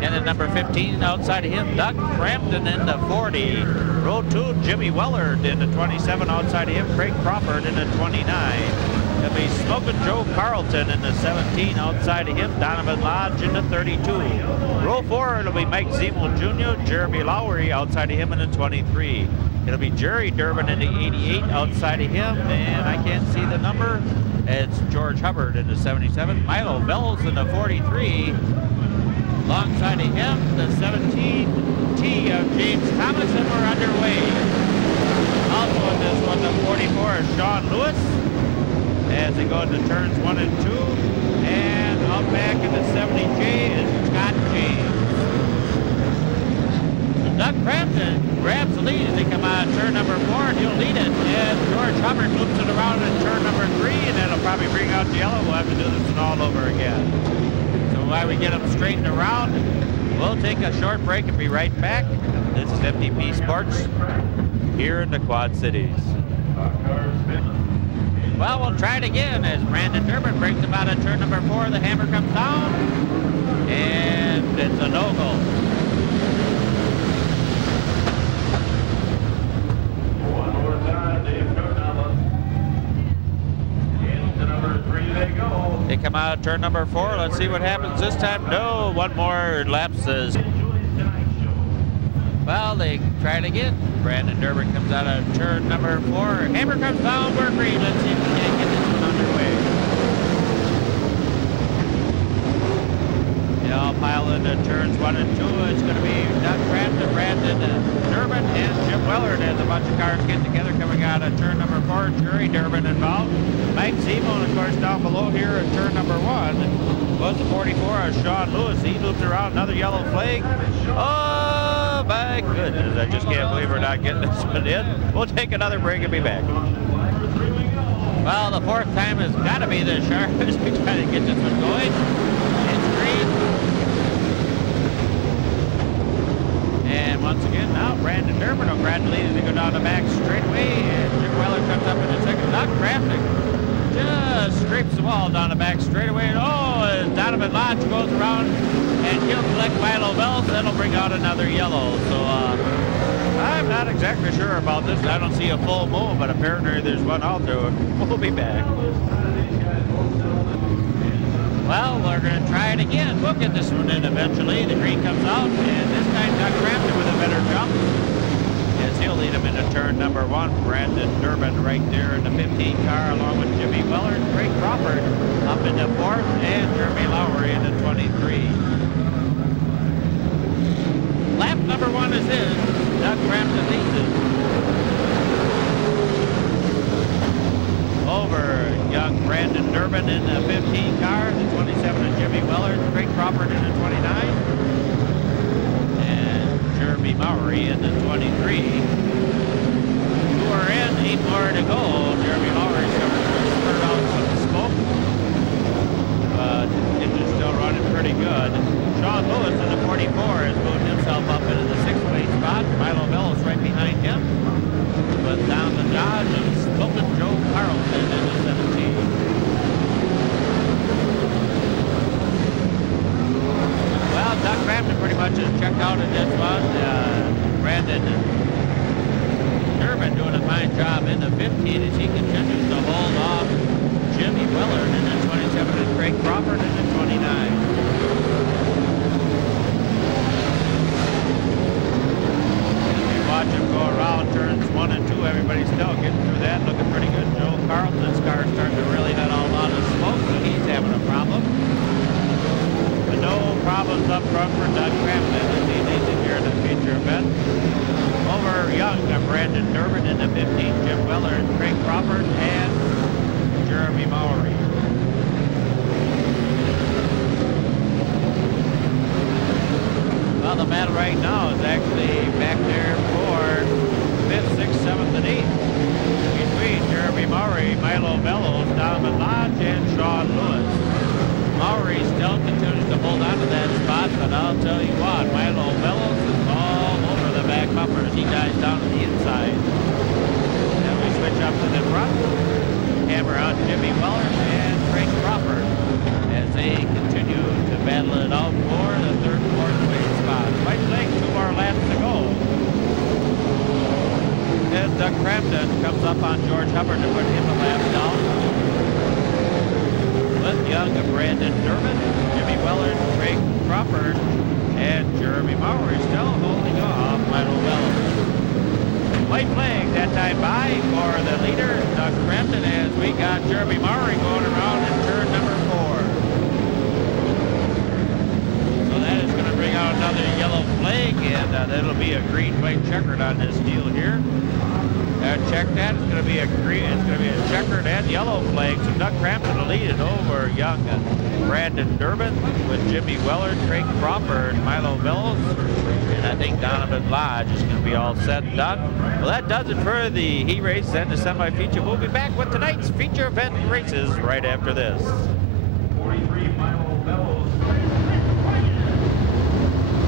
And the number 15 outside of him, Doug Frampton in the 40. Row 2, Jimmy Wellard in the 27 outside of him, Craig Crawford in the 29. It'll be Smokin' Joe Carlton in the 17 outside of him, Donovan Lodge in the 32. Row 4, it'll be Mike Zemel Jr., Jeremy Lowry outside of him in the 23. It'll be Jerry Durbin in the 88 outside of him, and I can't see the number. It's George Hubbard in the 77. Milo Bells in the 43. Alongside of him, the 17T of James Thomas, and we're underway. Also in this one, the 44 is Sean Lewis as they go into turns 1 and 2. And up back in the 70J is Scott James. Doug Frampton grabs the lead as they come out of turn number 4, and he'll lead it. And George Hubbard loops it around in turn number 3, and that'll probably bring out the yellow. We'll have to do this one all over again. So while we get them straightened around, we'll take a short break and be right back. This is FTP Sports here in the Quad Cities. Well, we'll try it again as Brandon Durbin brings them out of turn number 4. The hammer comes down, and it's a no-go. They come out of turn number 4. Let's see what happens this time. No, one more lap says. Well, they try it again. Brandon Durbin comes out of turn number 4. Hammer comes down, we're green. Let's see if we can get this one underway. They all pile into turns 1 and 2. It's going to be Doug Crampton, Brandon Durbin, and Jim Willard as a bunch of cars get together coming out of turn number 4. Jerry Durbin involved. Mike Zemo, of course, down below here at turn number 1 was the 44 of Sean Lewis. He looped around, another yellow flag. Oh, my goodness. I just can't believe we're not getting this one in. We'll take another break and be back. Well, the 4th time has got to be the sharpest. We try to get this one going. It's green. And once again, now Brandon Durbin will grab the lead as they go down the back straightaway. And Jim Weller comes up in the second. Doug Crampton just scrapes the wall down the back straightaway. And as Donovan Lodge goes around and he'll collect Milo Bells, that'll bring out another yellow. So I'm not exactly sure about this. I don't see a full moon, but apparently there's one out there. We'll be back. Well, we're going to try it again. We'll get this one in eventually. The green comes out, and this time Doug Crampton with a better jump, as he'll lead him into turn number 1. Brandon Durbin right there in the 15 car, along with Jimmy Weller, Craig Crawford up in the 4th, and Jeremy Lowry in the 23. Lap number 1 is his. Doug Crampton leads it. Over young Brandon Durbin in the 15 car, the 27 is Jimmy Weller, Craig Crawford in the 29, and Jeremy Mowry in the 23. 2 are in, 8 more to go. Jeremy Mowry spurred out some smoke, but engine's still running pretty good. Sean Lewis in the 44 has moved himself up into the 6th place spot. Milo Bellows right behind him. But down the Dodge and Spoken Joe Carlson in the 17. Well, Doug Crampton pretty much is checked out in this one. Brandon Durbin doing a fine job in the 15 as he continues to hold off Jimmy Willard in the 27 and Craig Crawford in the 29. Watch him go around turns 1 and 2. Everybody's still getting through that, looking pretty good. Joe Carlton's car is starting to really let out a lot of smoke, so he's having a problem. But no problems up front for Doug Crampton as he leads it here in the feature event. Over young Brandon Durbin in the 15, Jim Weller, Craig Crawford, and Jeremy Mowry. Well, the medal right now is actually back there for 5th, 6th, 7th, and 8th. Between Jeremy Mowry, Milo Bellows, Donovan Lodge, and Sean Lewis. Mowry still continues to hold on to that spot, but I'll tell you what, Milo Bellows is all over the back bumper as he dives down to the inside. And we switch up to the front. Hammer out Jimmy Weller and Craig Crawford as they continue to battle it out for the 3rd, 4th place spot. White flag, 2 more laps to go. As Doug Crampton comes up on George Hubbard to put him a lap down. With young Brandon Durbin, Jimmy Weller, Craig Crawford, and Jeremy Mowry still holding off Milo Bellows. White flag that time by for the leader, Doug Crampton, as we got Jeremy Mowry going around in turn number 4. So that is going to bring out another yellow flag, and that'll be a green-white checkered on this deal here. Check that. It's going to be a green. It's going to be a checkered and yellow flag. So Doug Crampton will lead it over young Brandon Durbin with Jimmy Weller, Craig Crawford, Milo Bellows, and I think Donovan Lodge is going to be all set and done. Well, that does it for the heat race and the semi-feature. We'll be back with tonight's feature event races right after this. 43 Milo Bellows.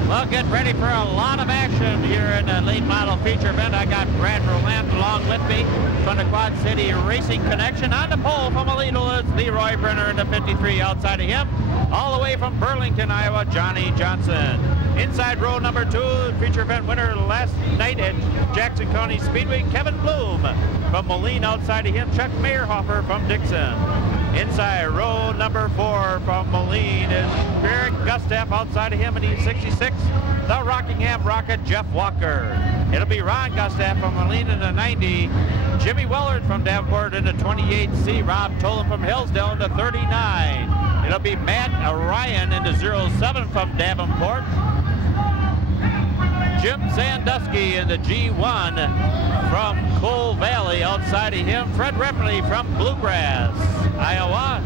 Well, get ready for a lot of action here in the late model feature event. I got Brad Roland along with me from the Quad City Racing Connection. On the pole from Alito is Leroy Brenner in the 53 outside of him. All the way from Burlington, Iowa, Johnny Johnson. Inside row number 2, feature event winner last night at Jackson County Speedway, Kevin Bloom. From Moline outside of him, Chuck Meyerhofer from Dixon. Inside row number 4 from Moline is Eric Gustav outside of him in the 66. The Rockingham Rocket, Jeff Walker. It'll be Ron Gustav from Moline in the 90. Jimmy Willard from Davenport in the 28C. Rob Tolan from Hillsdale in the 39. It'll be Matt Ryan into 07 from Davenport. Jim Sandusky in the G1 from Coal Valley. Outside of him, Fred Remley from Bluegrass, Iowa.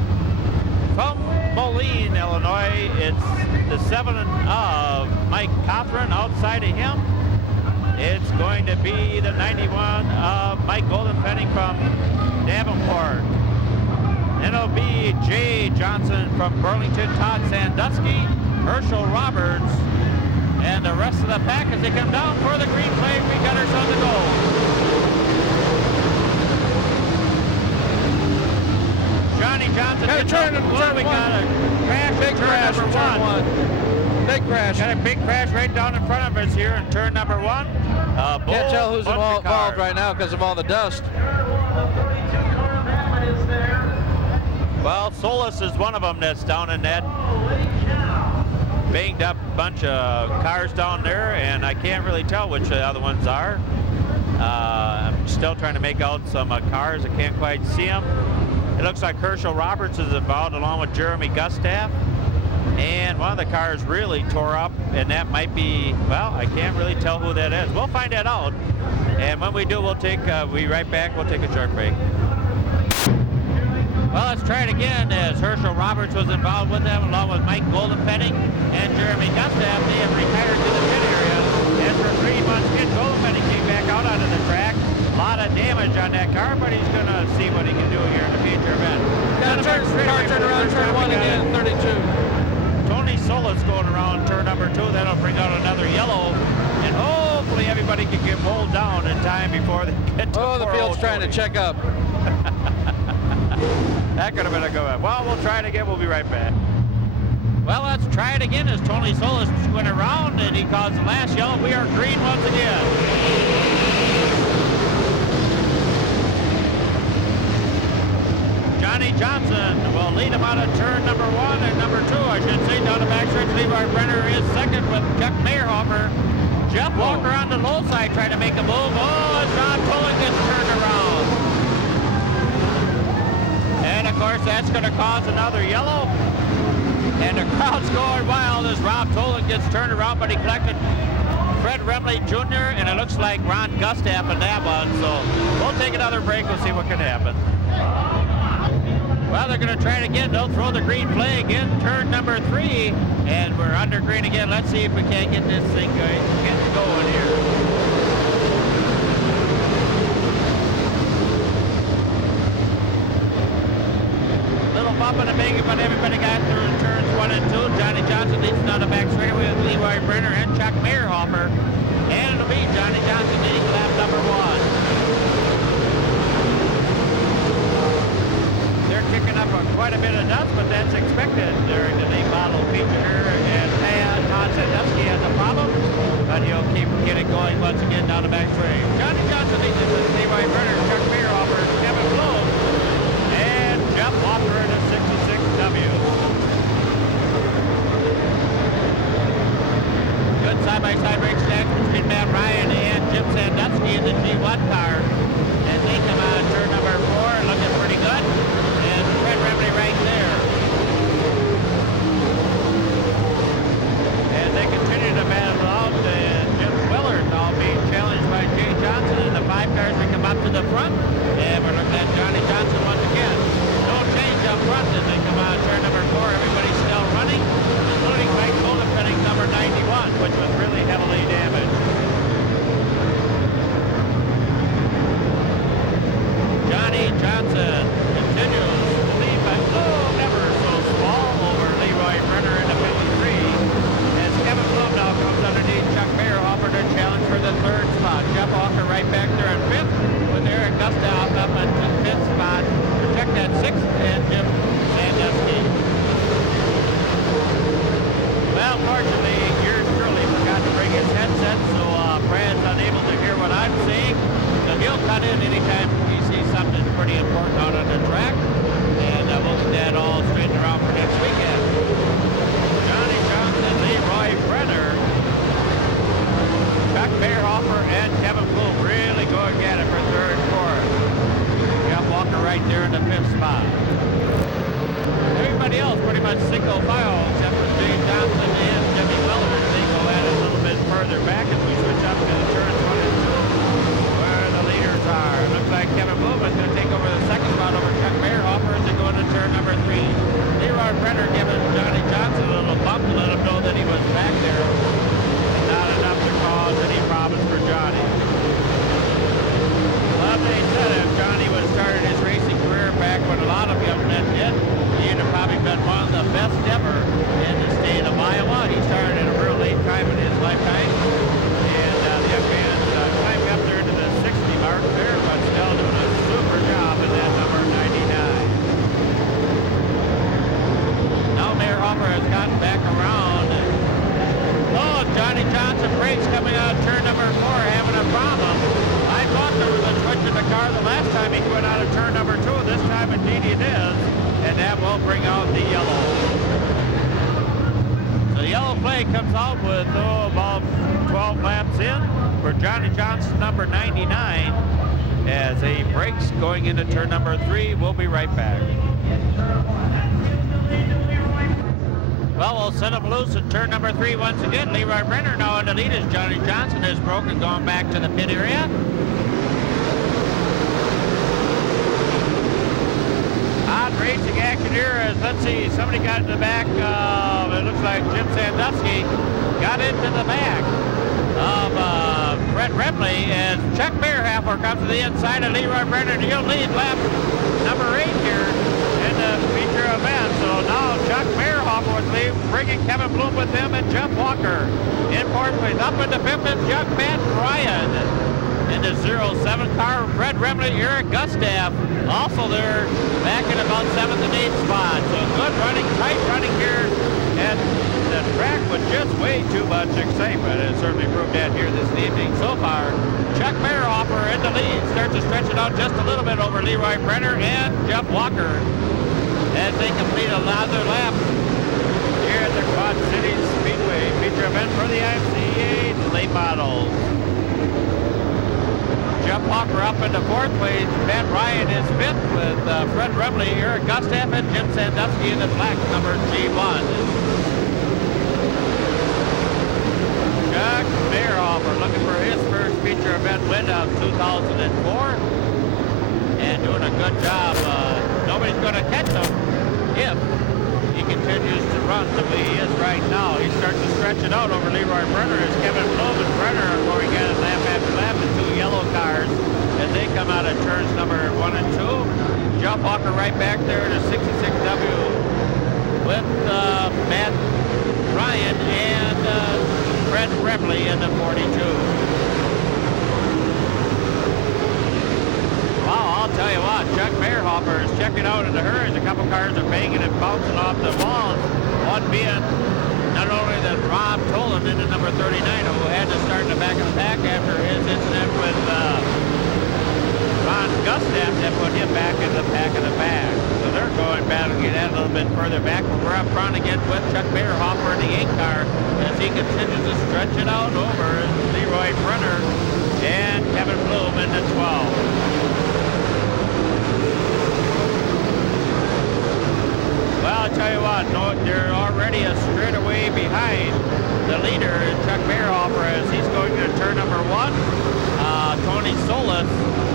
From Moline, Illinois, it's the 7 of Mike Cothran. Outside of him, it's going to be the 91 of Mike Goldenpenning from Davenport. Then it'll be Jay Johnson from Burlington, Todd Sandusky, Herschel Roberts, and the rest of the pack as they come down for the green flag. We got ourselves a goal. Johnny Johnson. Got a turn, we got a crash. Big crash in turn one. Big crash. Got a big crash right down in front of us here in turn number 1. Can't tell who's involved right now because of all the dust. Well, Solis is one of them that's down in that banged up bunch of cars down there, and I can't really tell which the other ones are. I'm still trying to make out some cars. I can't quite see them. It looks like Herschel Roberts is involved along with Jeremy Gustav. And one of the cars really tore up, and that might be, well, I can't really tell who that is. We'll find that out. And when we do, we'll be right back. We'll take a short break. Well, let's try it again as Herschel Roberts was involved with them along with Mike Goldenpenning and Jeremy Gustav. They have retired to the pit area. After 3 months in, Goldenpenning came back out onto the track. A lot of damage on that car, but he's going to see what he can do here in the future event. Got a turn around turn 1 again, 32. Tony Solis going around turn number 2. That'll bring out another yellow, and hopefully everybody can get rolled down in time before they get to the field's trying to check up. That could have been a good one. Well, we'll try it again. We'll be right back. Well, let's try it again as Tony Solis went around and he caused the last yellow. We are green once again. Johnny Johnson will lead him out of turn number 1 and number 2, I should say. Down the backstretch, Levi Brenner is second with Chuck Meyerhofer. Jeff Walker on the low side trying to make a move. Oh, as Rob Tolan gets turned around. And of course, that's going to cause another yellow. And the crowd's going wild as Rob Tolan gets turned around, but he collected Fred Remley Jr. and it looks like Ron Gustav in that one. So we'll take another break. We'll see what can happen. Well, they're going to try it again. They'll throw the green flag in turn number 3, and we're under green again. Let's see if we can't get this thing going here. Little bump and a big, but everybody got through turns 1 and 2. Johnny Johnson leads down the back straightaway with Leroy Brenner and Chuck Meyerhofer. And it'll be Johnny Johnson leading lap number 1. They're kicking up quite a bit of dust, but that's expected during the late model feature here. And Todd Sandusky has a problem, but he'll keep getting going once again down the back straight. Johnny Johnson leads it with Leroy Brenner, Chuck Meyerhofer, Kevin Blow, and Jeff Walker in a 66W. Good side-by-side race stack between Matt Ryan and Jim Sandusky in the G1 car. And they come out of turn number 4, looking pretty good. And Fred Remley right there. As they continue to battle out, Jim Willard now being challenged by Jay Johnson and the 5 cars that come up to the front. And we're looking at Johnny Johnson once again. No change up front as they come out of turn number 4. Everybody's still running, including Mike Goldenpenning, number 91, which was really heavily damaged. Johnny Johnson continues to lead by ever so small over Leroy Brenner in the 53. As Kevin Blum now comes underneath Chuck Meyerhofer to challenge for the 3rd spot. Jeff Walker right back there in 5th with Eric Gustav up at the 5th spot. Protect that 6th and Jim Sandusky. Well, fortunately, yours truly forgot to bring his headset, so Brad's unable to hear what I'm saying. So he'll cut in anytime he sees something pretty important out on the track. And we'll get that all straightened around for next weekend. Johnny Johnson, Leroy Brenner, Chuck Meyerhofer, and Kevin Bloom really going at it for 3rd and 4th. Jeff Walker right there in the 5th spot. Everybody else pretty much further back as we switch up to the turns 1 and 2, where the leaders are. Looks like Kevin Bloom is going to take over the second spot over Chuck Mayerhofer as they go into turn number 3. Leroy Brenner giving Johnny Johnson a little bump to let him know that he was back there. Not enough to cause any problems for Johnny. They said if Johnny would have started his racing career back when a lot of young men did, he'd have probably been one of the best ever in the state of Iowa. He started at a real late time in his lifetime, and the young man climbed up there to the 60 mark there, but still doing a super job in that number 99. Now Mayor Hopper has gotten back around. Oh, Johnny Johnson brakes coming out of turn number 4, having a problem. I thought there was a switch in the car the last time he went out of turn number 2. This time indeed it is, and that will bring out the yellow. So the yellow flag comes out with about 12 laps in for Johnny Johnson, number 99, as he brakes going into turn number 3. We'll be right back. Well, we'll set him loose in turn number 3 once again. Leroy Brenner now in the lead as Johnny Johnson is broken, going back to the pit area. Odd racing action here as, let's see, somebody got in the back. It looks like Jim Sandusky got into the back of Fred Remley as Chuck Mayerhofer comes to the inside of Leroy Brenner. He'll lead lap number 8 here in the feature event. So now Chuck Mayerhofer was lead, bringing Kevin Bloom with him and Jeff Walker. In fourth place, up into fifth is Chuck Matt Ryan. In the 07 car, Fred Remley, Eric Gustav, also there back in about 7th and 8th spot. So good running, tight running here, and the track with just way too much excitement. It certainly proved that here this evening so far. Chuck Mayerhofer in the lead, starts to stretch it out just a little bit over Leroy Brenner and Jeff Walker as they complete another lap here at the Quad Cities Speedway feature event for the IMCA late models. Jeff Walker up into fourth place. Matt Ryan is fifth with Fred Remley, Eric Gustav, and Jim Sandusky in the black number G1. Chuck Mayerhofer looking for his first feature event win of 2004 and doing a good job. Nobody's going to catch him if he continues to run the way he is right now. He starts to stretch it out over Leroy Brenner as Kevin Bloom and Brenner are going at it lap after lap. The two yellow cars as they come out of turns number 1 and 2. Jeff Walker right back there in a 66W with Matt Ryan and Fred Remley in the 42. Wow, I'll tell you what, Chuck Mayerhofer is checking out in the hurries. A couple cars are banging and bouncing off the walls. One being not only that Rob Tolan in the number 39, who had to start in the back of the pack after his incident with Ron Gustav that put him back in the back of the pack. So they're going battling it out a little bit further back. But we're up front again with Chuck Mayerhofer in the 8 car as he continues to stretch it out over Leroy Brenner and Kevin Bloom in the 12. Well, I'll tell you what, they're already a straightaway behind the leader, Chuck Mayerhofer, as he's going to turn number 1. Tony Solis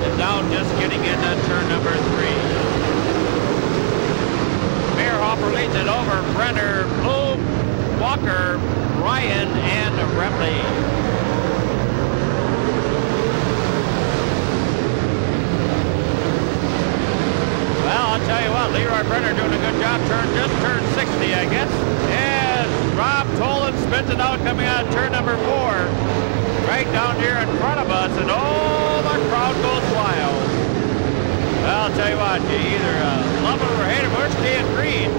is now just getting into turn number 3. Mayerhofer leads it over Brenner, Bloom, Walker, Ryan, and Remley. Well, I'll tell you what, Leroy Brenner doing a good job. Just turned 60, I guess. And Rob Tolan spins it out coming out of turn number 4. Right down here in front of us, and oh, the crowd goes wild. Well, I'll tell you what, you either love it or hate it, we're staying green.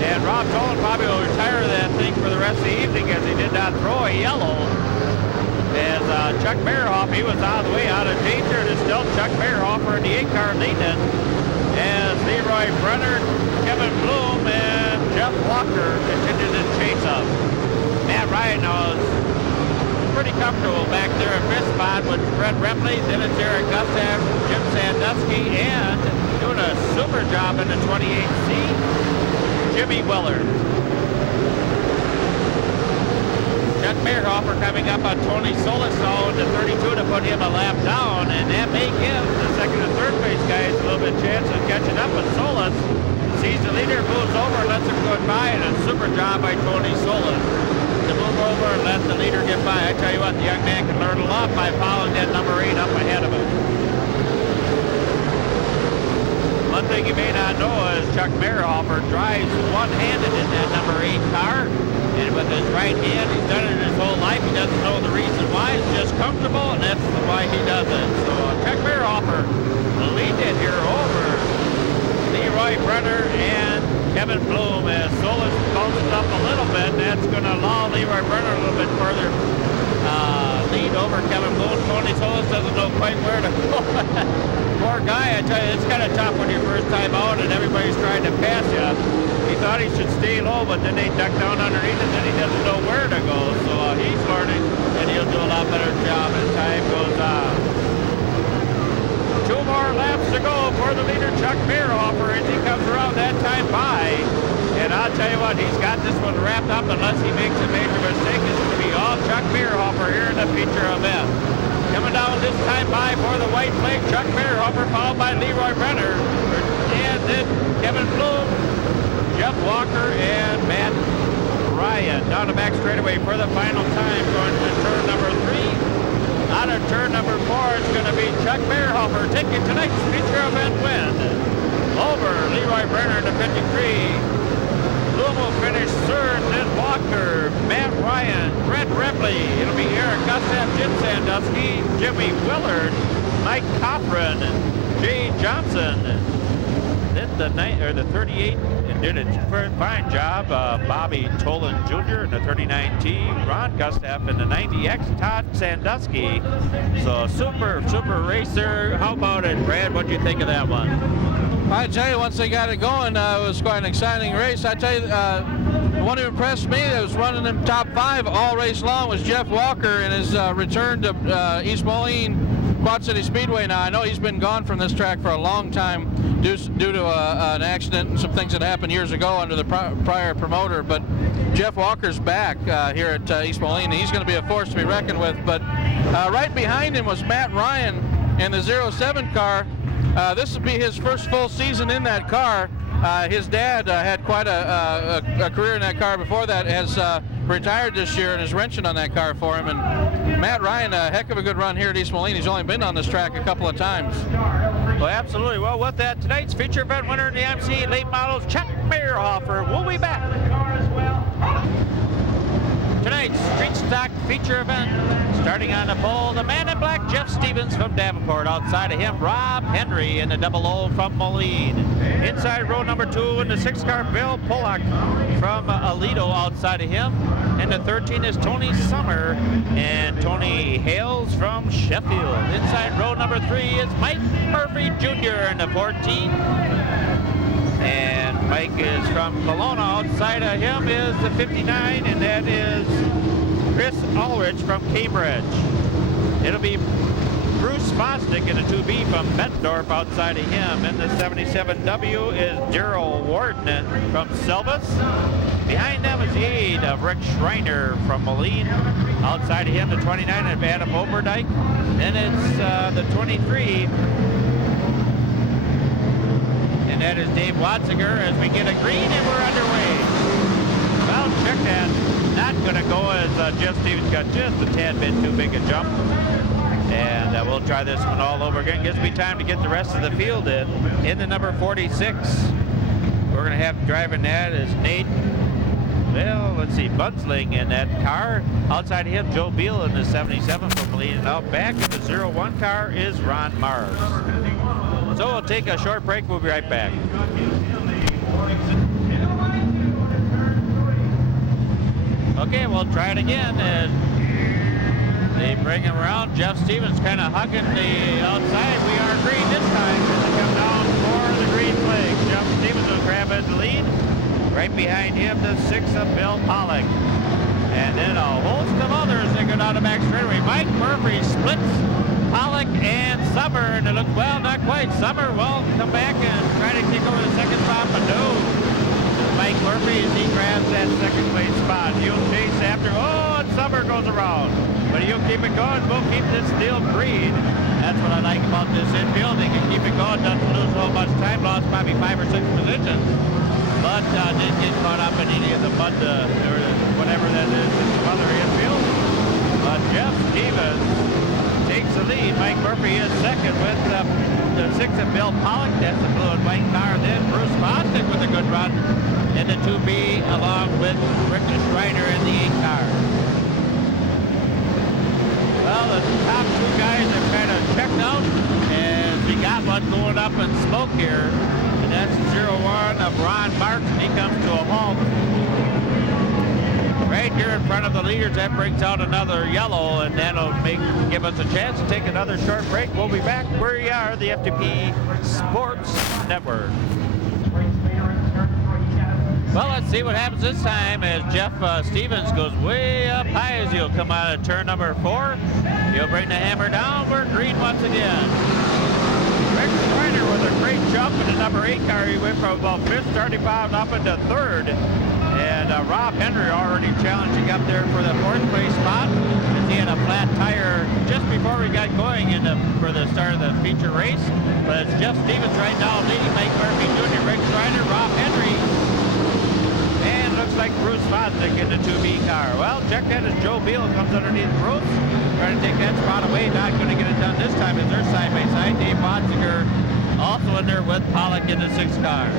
And Rob Tolan probably will retire that thing for the rest of the evening as he did not throw a yellow. As Chuck Mayerhofer, he was out of the way, out of danger, and it's still Chuck Mayerhofer in the 8 car leading it. As Leroy Brenner, Kevin Bloom, and Jeff Walker continue to chase up. Matt Ryan now is pretty comfortable back there in fifth spot with Fred Remley. Then it's Eric Gustav, Jim Sandusky, and doing a super job in the 28C, Jimmy Willard. Chuck Meierhofer coming up on Tony Solis now into 32 to put him a lap down, and that may give the second and third place guys a little bit chance of catching up with Solis. Sees the leader, moves over, lets him go by, and a super job by Tony Solis to move over and let the leader get by. I tell you what, the young man can learn a lot by following that number 8 up ahead of him. One thing you may not know is Chuck Meierhofer drives one-handed in that number 8 car, and with his right hand, he's done it his whole life. He doesn't know the reason why. He's just comfortable, and that's why he does it. So Chuck Meierhofer leads it here over Leroy Brenner and Kevin Bloom as Solis bounces up a little bit. That's going to allow Leroy Brenner a little bit further lead over Kevin Bloom. Tony Solis doesn't know quite where to go. Poor guy, I tell you, it's kind of tough when you're first time out and everybody's trying to pass you. He thought he should stay low, but then they duck down underneath and then he doesn't know where to go. So he's learning, and he'll do a lot better job as time goes on. 2 more laps to go for the leader, Chuck Meierhofer, as he comes around that time by. And I'll tell you what, he's got this one wrapped up unless he makes a major mistake. It's going to be all Chuck Meierhofer here in the feature event. Coming down this time by for the white flag, Chuck Meierhofer, followed by Leroy Brenner. And then Kevin Bloom, Jeff Walker, and Matt Ryan. Down the back straightaway for the final time, going to turn number 3. Out of turn number 4, it's going to be Chuck Meierhofer taking tonight's feature event win over Leroy Brenner to 53. Bloom will finish third, then Walker, Matt Ryan, Brett Ripley. It'll be Eric Gustav, Jim Sandusky, Jimmy Willard, Mike Cochran, Jay Johnson. Then the 38 and did a fine job. Bobby Tolan Jr. in the 39T, Ron Gustav in the 90X, Todd Sandusky. So super racer. How about it, Brad? What do you think of that one? I tell you, once they got it going, it was quite an exciting race. I tell you, the one who impressed me that was running in top 5 all race long was Jeff Walker in his return to East Moline Quad City Speedway. Now, I know he's been gone from this track for a long time due to an accident and some things that happened years ago under the prior promoter, but Jeff Walker's back here at East Moline, and he's going to be a force to be reckoned with. But right behind him was Matt Ryan in the 07 car. This will be his first full season in that car. His dad had quite a career in that car before that, has retired this year and is wrenching on that car for him. And Matt Ryan, a heck of a good run here at East Moline. He's only been on this track a couple of times. Well, absolutely. Well, with that, tonight's feature event winner in the IMCA late models, Chuck Meierhofer. We'll be back. Tonight's street stock feature event, starting on the pole, the man in black, Jeff Stevens from Davenport. Outside of him, Rob Henry in the 00 from Moline. Inside row number 2 in the 6-car, Bill Pollock from Aledo. Outside of him, and the 13 is Tony Summer and Tony Hales from Sheffield. Inside row number 3 is Mike Murphy Jr. in the 14. And Mike is from Kelowna. Outside of him is the 59, and that is Chris Ulrich from Cambridge. It'll be Bruce Fosdick in the 2B from Bettendorf. Outside of him in the 77W is Daryl Warden from Silvis. Behind them is the 8 of Rick Schreiner from Moline. Outside of him, the 29 of Adam Oberdyke. Then it's the 23. And that is Dave Watzinger as we get a green and we're underway. Well, check that. Not going to go as Jeff Stevens got just a tad bit too big a jump. And we'll try this one all over again. Gives me time to get the rest of the field in the number 46. We're going to have driving that is Nate, well, let's see, Bunsling in that car. Outside of him, Joe Beal in the 77 from Moline. And out back in the 01 car is Ron Mars. So we'll take a short break. We'll be right back. Okay, we'll try it again. And they bring him around. Jeff Stevens kind of hugging the outside. We are green this time. They come down for the green flag. Jeff Stevens will grab the lead. Right behind him, the 6 of Bill Pollock. And then a host of others that go down the back straightaway. Mike Murphy splits Pollock and Summer, and it looks, well, not quite. Summer will come back and try to take over the second spot, but no. Mike Murphy, as he grabs that second place spot. He'll chase after, oh, and Summer Summer goes around. But he'll keep it going. We'll keep this steel green. That's what I like about this infield. They can keep it going, doesn't lose so much time, lost probably 5 or 6 positions. But didn't get caught up in any of the mud or whatever that is in some other infield. But Jeff Stevens takes the lead. Mike Murphy is second with the 6 of Bill Pollock. That's the blue and white car. Then Bruce Bostic with a good run in the 2B along with Rick Schreiner in the 8 car. Well, the top 2 guys are kind of checked out, and we got one going up in smoke here, and that's 01 of Ron Marks, and he comes to a halt. Right here in front of the leaders, that brings out another yellow, and that'll give us a chance to take another short break. We'll be back where we are, the FTP Sports Network. Well, let's see what happens this time as Jeff Stevens goes way up high as he'll come out of turn number 4. He'll bring the hammer down. We're green once again. Rick Schreiner with a great jump in the number 8 car. He went from about 5th starting bound up into 3rd. And Rob Henry already challenging up there for the 4th place spot. As he had a flat tire just before we got going for the start of the feature race. But it's Jeff Stevens right now leading Mike Murphy Jr., Rick Schreiner, Rob Henry. And looks like Bruce Fosdick in the 2B car. Well, check that as Joe Beal comes underneath Bruce. Trying to take that spot away. Not going to get it done this time as they're side by side. Dave Bonsiger also in there with Pollock in the 6th car.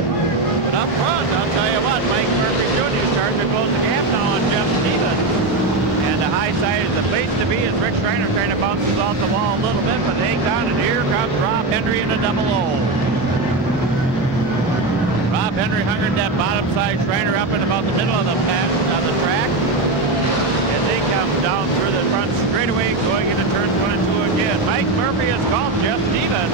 But up front, I'll tell you what, Mike Murphy Jr. is starting to close the gap now on Jeff Stevens. And the high side is the place to be as Rick Schreiner kind of bounces off the wall a little bit, but they got it. Here comes Rob Henry in a double O. Rob Henry hungering that bottom side, Schreiner up in about the middle of the track. As they come down through the front straightaway, going into turns 1 and 2 again. Mike Murphy has called Jeff Stevens.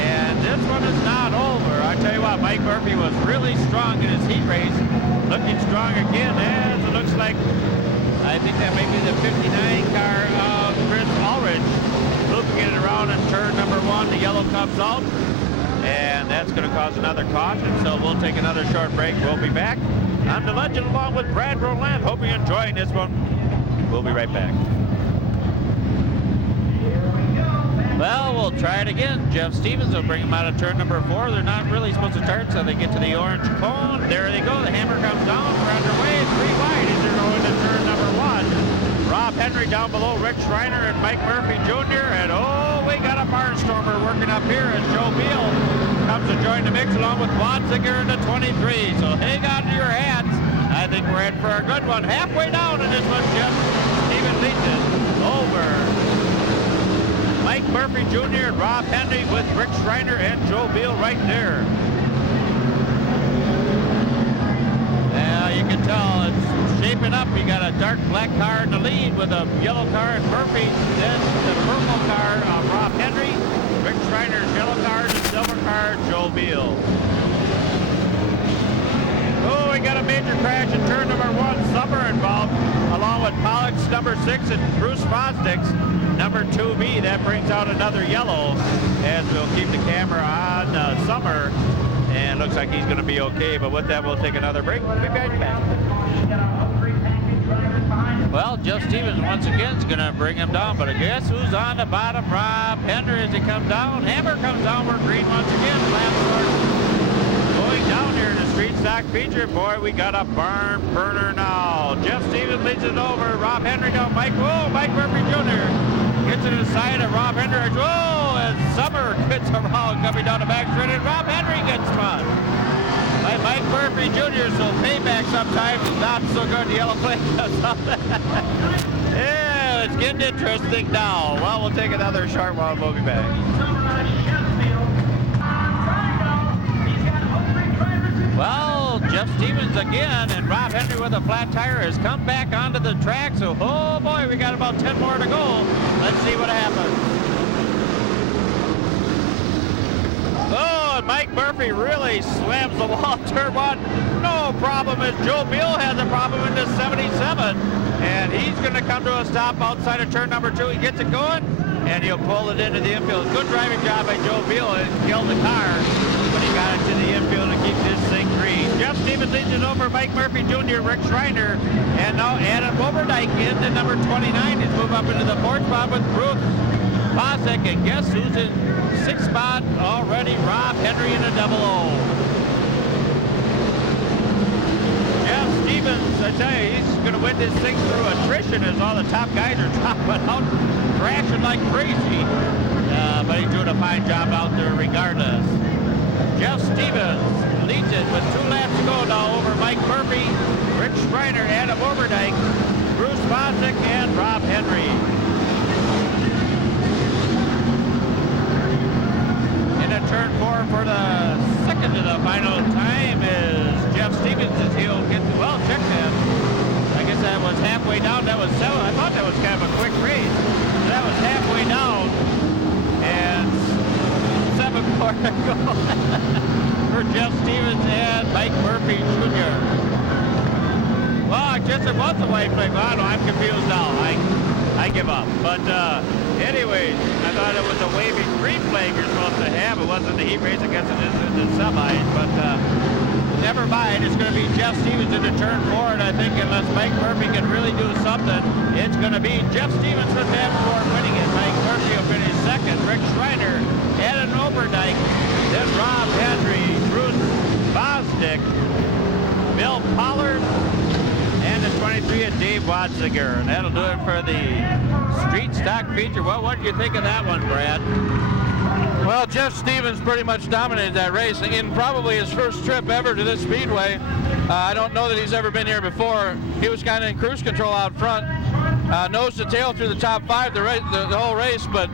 And this one is not over. I tell you what, Mike Murphy was really strong in his heat race. Looking strong again as it looks like, I think that may be the 59 car of Chris Ulrich. Looping it around in turn number 1. The yellow comes out. And that's going to cause another caution. So we'll take another short break. We'll be back. I'm the Legend along with Brad Roland. Hope you're enjoying this one. We'll be right back. Well, we'll try it again. Jeff Stevens will bring him out of turn number 4. They're not really supposed to start, so they get to the orange cone. There they go. The hammer comes down. We're underway. 3 wide as they're going to turn number 1. Rob Henry down below Rick Schreiner and Mike Murphy Jr. And oh, we got a barnstormer working up here as Joe Beal comes to join the mix along with Bonsiger in the 23. So hang on to your hats. I think we're in for a good one. Halfway down in this one, Jeff Stevens leads it over Mike Murphy Jr. and Rob Henry with Rick Schreiner and Joe Beal right there. You can tell it's shaping up. You got a dark black car in the lead with a yellow car in Murphy. Then the purple car of Rob Henry. Rick Schreiner's yellow car, the silver car, Joe Beal. Oh, we got a major crash in turn number 1. Summer involved, along with Pollock's number 6 and Bruce Fosdick's number 2B. That brings out another yellow as we'll keep the camera on Summer. And looks like he's going to be okay. But with that, we'll take another break. We'll be right back. Well, Jeff Stevens once again is going to bring him down. But guess who's on the bottom? Rob Henry as he comes down. Hammer comes down. We're green once again. Going down here in the street stock feature. Boy, we got a barn burner now. Jeff Stevens leads it over. Rob Henry down. Mike Murphy Jr. gets to the side of Rob Henry. Whoa, as Summer gets around coming down the back straight, and Rob Henry gets spun by Mike Murphy Jr. So payback sometimes is not so good. The yellow flag does something. Yeah, it's getting interesting now. Well, we'll take another short while we'll be back. Well, Jeff Stevens again, and Rob Henry with a flat tire has come back onto the track. So, oh boy, we got about 10 more to go. Let's see what happens. Oh, and Mike Murphy really slams the wall turn 1. No problem as Joe Beal has a problem in the 77. And he's going to come to a stop outside of turn number 2. He gets it going, and he'll pull it into the infield. Good driving job by Joe Beal and killed the car. But he got it to the infield to keep this thing Jeff Stevens leads it over Mike Murphy Jr., Rick Schreiner, and now Adam Overdyke into number 29. He's moved up into the 4th spot with Bruce Bosek, and guess who's in 6th spot already? Rob Henry in a double O. Jeff Stevens, I tell you, he's going to win this thing through attrition as all the top guys are dropping out, crashing like crazy. But he's doing a fine job out there regardless. Jeff Stevens leads it with 2 laps to go now over Mike Murphy, Rich Schreiner, Adam Overdyke, Bruce Bosnick, and Rob Henry. In turn 4 for the second to the final time is Jeff Stevens as he'll get, well, check that. I guess that was halfway down. That was 7. I thought that was kind of a quick race. That was halfway down. And 7 more to go for Jeff Stevens and Mike Murphy Jr. Well, I guess it was a white flag. Well, no, I'm confused now. I give up. But anyways, I thought it was a waving green flag you're supposed to have. It wasn't the heat race. I guess it is in the semis. But never mind. It's going to be Jeff Stevens into turn 4. And I think unless Mike Murphy can really do something, it's going to be Jeff Stevens from Davenport winning it. Mike Murphy will finish second. Rick Schreiner, Adam Overdyke, then Rob Henry, Bruce Bosnick, Bill Pollard, and the 23 of Dave Watzinger. And that'll do it for the street stock feature. Well, what did you think of that one, Brad? Well, Jeff Stevens pretty much dominated that race in probably his first trip ever to this speedway. I don't know that he's ever been here before. He was kind of in cruise control out front, nose to tail through the top 5 the whole race. But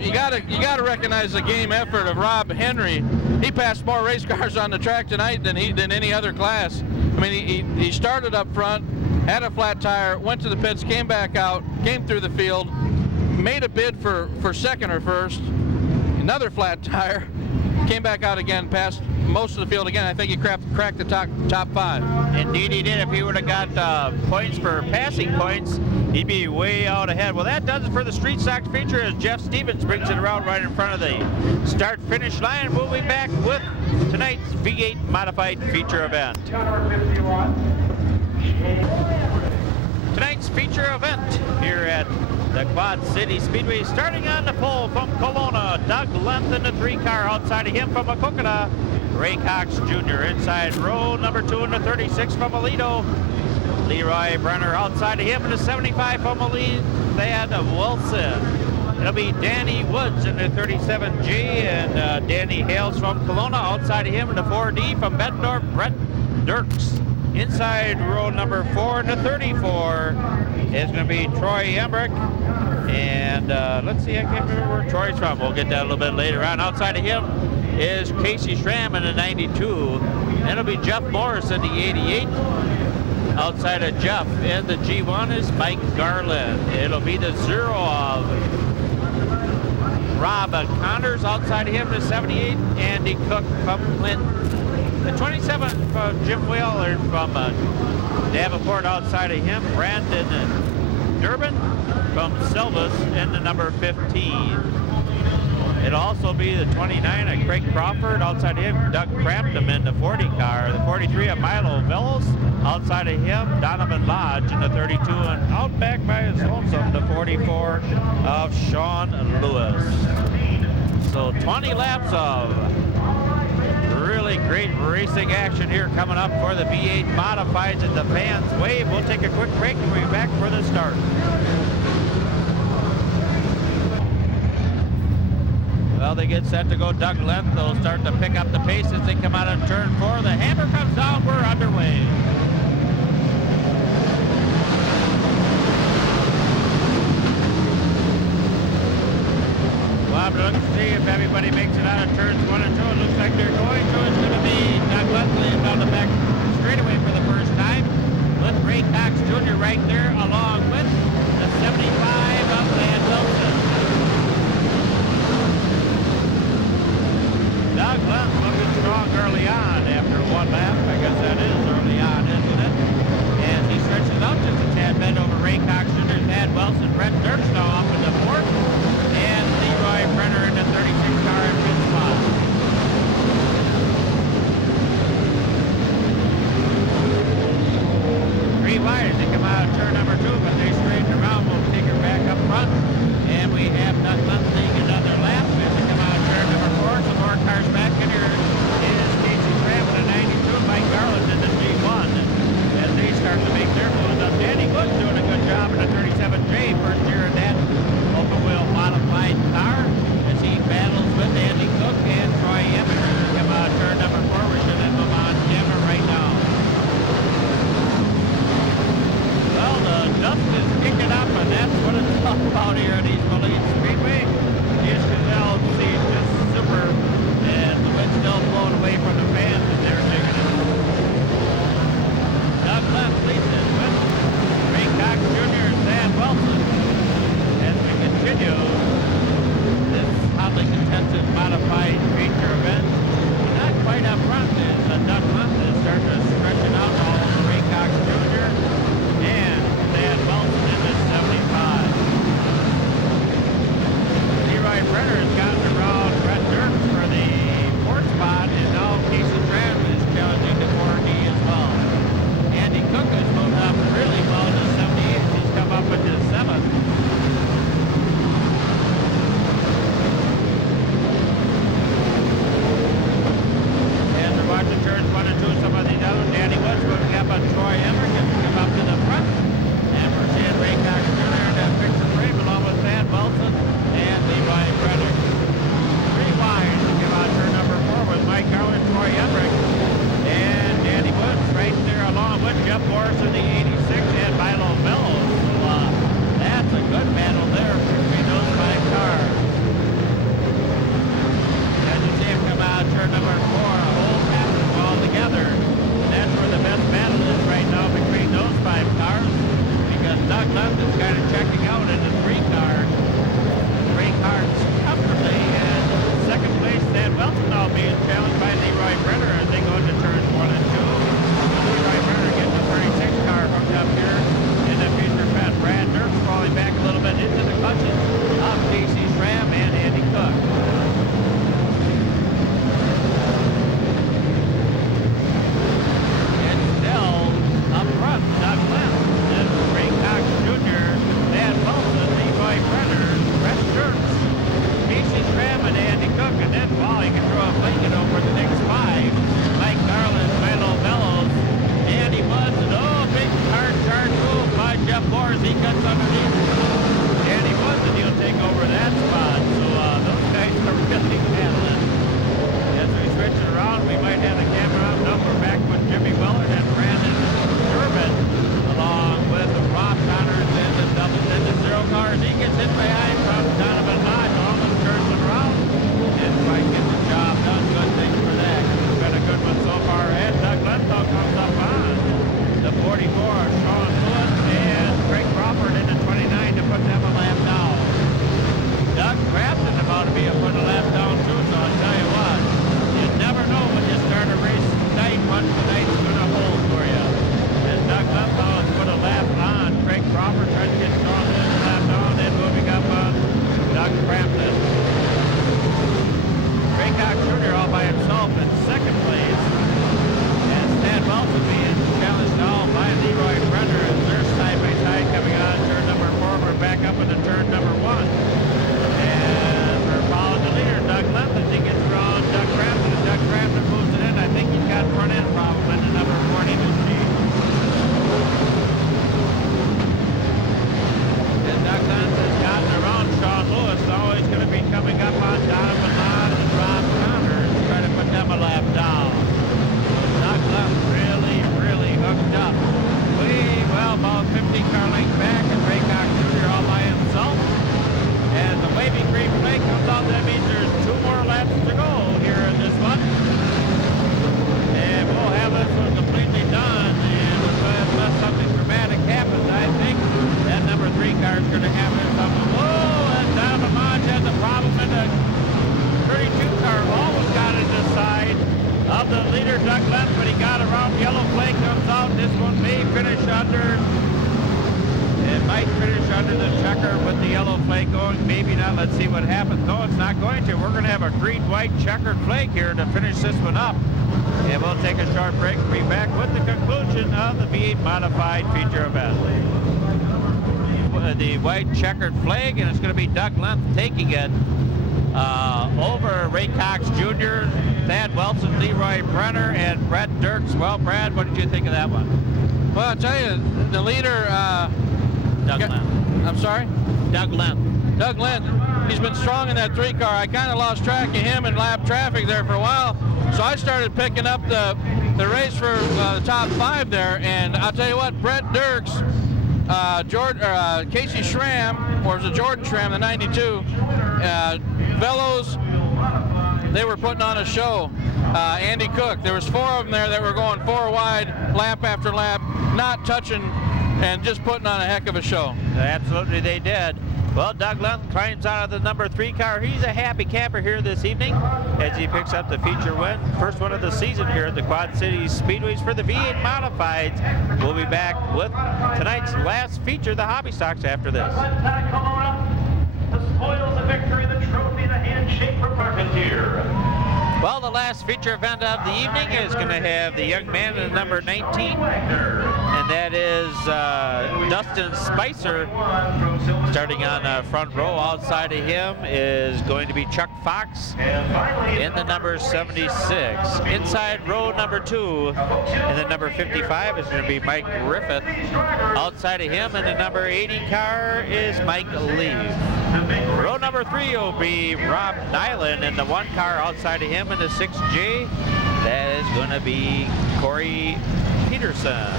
you gotta recognize the game effort of Rob Henry. He passed more race cars on the track tonight than any other class. I mean, he started up front, had a flat tire, went to the pits, came back out, came through the field, made a bid for second or first, another flat tire, came back out again, passed most of the field again. I think he cracked the top 5. Indeed he did. If he would have got points for passing points, he'd be way out ahead. Well, that does it for the street stock feature as Jeff Stevens brings it around right in front of the start-finish line. We'll be back with tonight's V8 modified feature event. Tonight's feature event here at the Quad City Speedway, starting on the pole from Kelowna, Doug Lenth in the 3-car. Outside of him from Akokana, Ray Cox Jr. Inside row number 2 in the 36 from Aledo, Leroy Brenner. Outside of him in the 75 from Aledo, Thad Wilson. It'll be Danny Woods in the 37G, and Danny Hales from Kelowna. Outside of him in the 4D from Bettendorf, Brett Dirks. Inside row number 4 in the 34 is going to be Troy Embrick. And let's see, I can't remember where Troy's from. We'll get that a little bit later on. Outside of him is Casey Schramm in the 92. Then it'll be Jeff Morris in the 88. Outside of Jeff in the G1 is Mike Garland. It'll be the 0 of Rob Connors. Outside of him the 78, Andy Cook from Clinton. The 27 from Jim Wheeler from Davenport. Outside of him, Brandon Durbin from Silvis in the number 15. It'll also be the 29 of Craig Crawford. Outside of him, Doug Crampton in the 40 car. The 43 of Milo Villos. Outside of him, Donovan Lodge in the 32. And out back by his lonesome, the 44 of Sean Lewis. So 20 laps of really great racing action here coming up for the V8 Modifieds at the fans wave. We'll take a quick break and we'll be back for the start. Well, they get set to go. Doug Lenth, they'll start to pick up the pace as they come out of turn 4. The hammer comes down. We're underway. Well, I'm looking to see if everybody makes it out of turns 1 and 2. It looks like they're going to. It's going to be Doug Leslie down the back straightaway for the first time, with Ray Cox Jr. right there, along with the 75 of Van Wilson. Doug Lenth looking strong early on after 1 lap. I guess that is early on, isn't it? As he stretches out just a tad bit over Ray Cox Jr., Thad Wilson, Brett Dirks now up in the 4th, and Leroy Brenner in the 36 car in 5th spot. crowd here at East Moline Speedway. As you can now see, just super, and the wind's still blowing away from the fans as they're digging it. Doug Lent leads it with Ray Cox Jr. and Dan Wilson. As we continue this hotly contested modified feature event, not quite up front is Doug Lent is starting to stretch it out all over Ray Cox Jr. and Dan Wilson in the 75. Leroy Brenner has gotten around Brett Dirks for the fourth spot, and now Casey Tran is challenging the 4D as well. Andy Cook has moved up really well to 78. He's come up into 7th. As we're watching turns 1 and 2, some of these others, Danny Woods moving up on Troy Emmerich has come up to the front. And we're seeing Ray Cox Jr. in that picture frame along with Thad Wilson and Leroy Brenner. 3 wide to give out turn number 4 with Mike Garland, Troy Emmerich, and Danny Woods right there along with Jeff Morris in the 86 and Milo Bellows. So that's a good battle there between those 5 cars. As you see him come out turn number 4, a whole pattern all together. And that's where the best battle is right now between those 5 cars, because Doug Lent is kind of checking out in the 3 cars comfortably. And second place, Thad Wilson now being challenged by Leroy Brenner as they go into turns 1 and 2. Leroy Brenner getting the 36 car hooked up here in the feature pet. Brad Dirks falling back a little bit into the clutches of Casey Tram and Andy Cook. And still up front, Doug Lent, then Ray Cox Jr., Dan Wilson, Leroy Brenner, Brett Dirks, Casey Tram and Andy Cook, and then he can throw a blanket over the next 5. Mike Garland, Milo Bellows, Andy Woods, and big hard charge move by Jeff Morris. He cuts underneath Andy Woods, and he'll take over that spot. So those guys are really battling. As we switch it around, we might have the camera up. No, we're back with Jimmy Willard and Brandon Durbin, along with Rob Connors and the 0 cars. He gets hit behind from Donovan Lodge, almost turns it around, and Mike gets the job done. Good things for that. We've got a good one so far ahead. Doug Lenthal comes up on the 44, Sean Lewis and Craig Crawford in the 29 to put them a lap down. Doug Crafton about to be a foot a lap down too, so I'll tell you what, you never know when you start a race tonight what tonight's going to hold for you. And Doug Lenthal has put a lap on Craig Crawford, trying to get Sean Lewis a lap down, then moving up on Doug Crafton. Ray Cox Jr. all by himself in second place. And Thad Wilson being challenged all by Leroy Brenner as they're side by side coming on turn number 4. We're back up into turn number 1. And we're following the leader, Doug Lent, as he gets around Doug Crafton, and Doug Crafton moves it in. I think he's got front end problem in the number 40 machine. And Doug Lent has gotten around Sean Lewis, always going to be coming up on Donovan Lodge and Rob Connors, trying to put them a lap down. Doug Lent really hooked up. About 50 car lengths back, and Ray Cox Jr. all by himself. As the waving green flag comes out, that means there's 2 more laps to go here in this one. And we'll have this one completely done. And unless something dramatic happens, I think that number 3 car is going to have something. Whoa, and Donovan Lodge has a problem in the 32 car. Almost got it to the side of the leader, Doug Lent, but he got around. Yellow flag comes out. This one may finish under. It might finish under the checker with the yellow flag going. Maybe not. Let's see what happens. No, it's not going to. We're going to have a green-white checkered flag here to finish this one up. And we'll take a short break and be back with the conclusion of the V8 modified feature event. The white checkered flag, and it's going to be Doug Lent taking it over Ray Cox Jr., Thad Wilson, Leroy Brenner, and Brett Dirks. Well, Brad, what did you think of that one? Well, I'll tell you, the leader... Doug Lent. I'm sorry? Doug Lent. Doug Lent. He's been strong in that 3 car. I kind of lost track of him in lap traffic there for a while, so I started picking up the race for the top 5 there, and I'll tell you what, Brett Dirks Casey Schramm, or was it Jordan Schramm, the 92, Velos, they were putting on a show. Andy Cook, there was 4 of them there that were going 4 wide, lap after lap, not touching and just putting on a heck of a show. Absolutely they did. Well, Doug Lund climbs out of the number 3 car. He's a happy camper here this evening as he picks up the feature win. First one of the season here at the Quad Cities Speedways for the V8 Modifieds. We'll be back with tonight's last feature, the Hobby Stocks, after this. The spoils of victory, the trophy, the handshake for Parpentier. Well, the last feature event of the evening is going to have the young man in number 19, and that is Dustin Spicer. Starting on front row, outside of him is going to be Chuck Fox in the number 76. Inside row number 2 in the number 55 is going to be Mike Griffith. Outside of him in the number 80 car is Mike Lee. Row number 3 will be Rob Nyland, and the 1 car outside of him in the 6J, that is going to be Corey Peterson.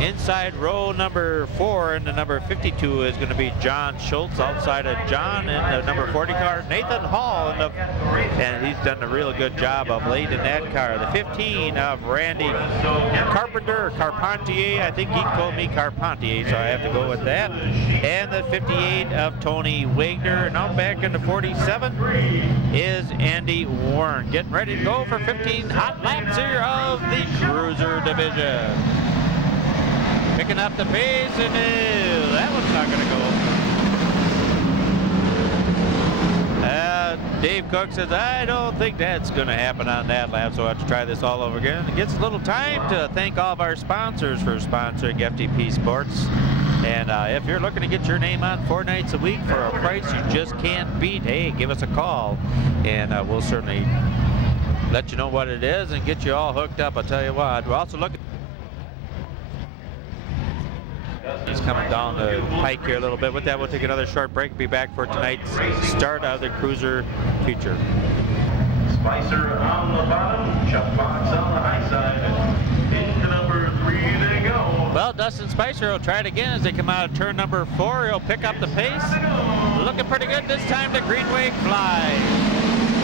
Inside row number 4 in the number 52 is going to be John Schultz. Outside of John in the number 40 car, Nathan Hall, and he's done a real good job of late in that car. The 15 of Randy Carpenter, Carpentier, I think he told me Carpentier, so I have to go with that. And the 58 of Tony Wagner. Now back in the 47 is Andy Warren. Getting ready to go for 15 hot laps here of the Cruiser Division. Picking up the pace, and that one's not going to go. Dave Cook says, I don't think that's going to happen on that lap, so I have to try this all over again. It gets a little time to thank all of our sponsors for sponsoring FTP Sports. And if you're looking to get your name on 4 nights a week for a price you just can't beat, hey, give us a call, and we'll certainly let you know what it is and get you all hooked up. I'll tell you what, we're also looking. He's coming down the pike here a little bit. With that, we'll take another short break. Be back for tonight's start of the Cruiser feature. Spicer on the bottom, Chuck Fox on the high side. Into number 3 they go. Well, Dustin Spicer will try it again as they come out of turn number 4. He'll pick up the pace. Looking pretty good this time. The Greenway flies.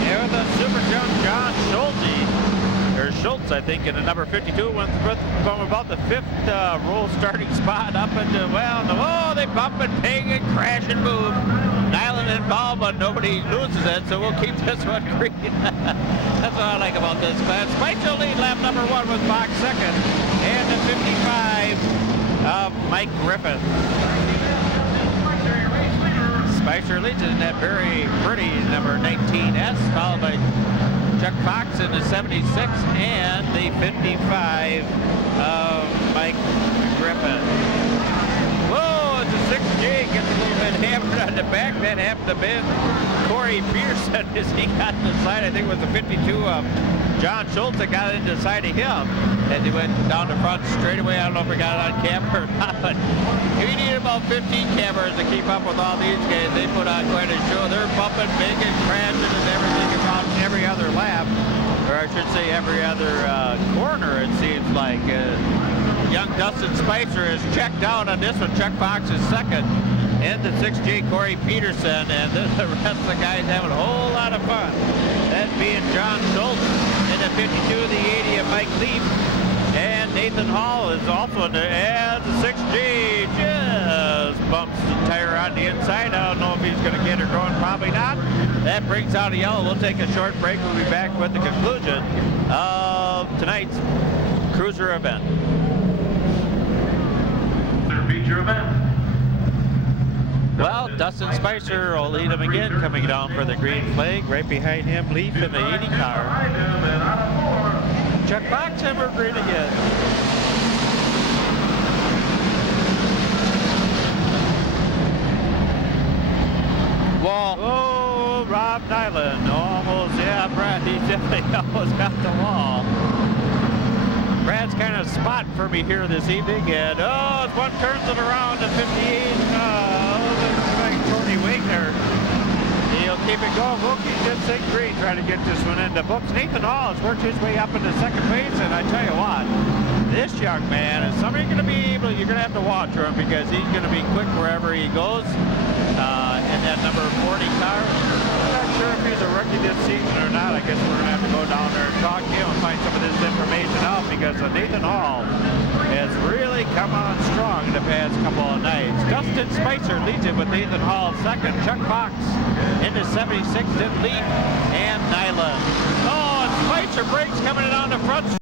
Here with the super jump, John Schulte. There's Schultz, I think, in the number 52, went from about the 5th row starting spot up into, well, oh, they bump and ping and crash and move. Nyland involved, but nobody loses it, so we'll keep this one green. That's what I like about this class. Spicer lead lap number 1 with Fox second, and the 55 of Mike Griffith. Spicer leads in that very pretty number 19S, followed by Chuck Fox in the 76 and the 55 of Mike Griffin. Whoa, the 6J gets a little bit hammered on the back. That happened to Ben Corey Peterson as he got in the side. I think it was the 52 of John Schultz that got into the side of him as he went down the front straightaway. I don't know if he got it on camera or not, but you need about 15 cameras to keep up with all these guys. They put on quite a show. They're bumping big and crashing and everything about every other lap, or I should say every other corner, it seems like. Young Dustin Spicer is checked out on this one. Chuck Fox is second. And the 6J Corey Peterson, and the rest of the guys having a whole lot of fun. That being John Schultz in the 52, the 80 of Mike Leaf, and Nathan Hall is also in there, and the 6G just bumps the tire on the inside. I don't know if he's going to get her going, probably not. That brings out a yellow. We'll take a short break. We'll be back with the conclusion of tonight's Cruiser event. Feature event. Well, Dustin Spicer will lead him again, coming down for the green flag. Right behind him, Leaf in the 80 car. Chuck Fox, green again. Wall. Oh, Rob Nyland, almost, yeah, Brad, he definitely almost got the wall. Brad's kind of spot for me here this evening, and oh, as one turns it around to 58, Tony Wagner. He'll keep it going. Wilkie just think green trying to get this one in the books. Nathan Hall has worked his way up into second base, and I tell you what, this young man is somebody you're going to have to watch for him because he's going to be quick wherever he goes. In that number 40 car. I'm not sure if he's a rookie this season or not. I guess we're going to have to go down there and talk to him and find some of this information out because Nathan Hall has really come on strong in the past couple of nights. Dustin Spicer leads it with Nathan Hall second. Chuck Fox into 76th in Leaf and Nyland. Oh, and Spicer breaks coming in on the front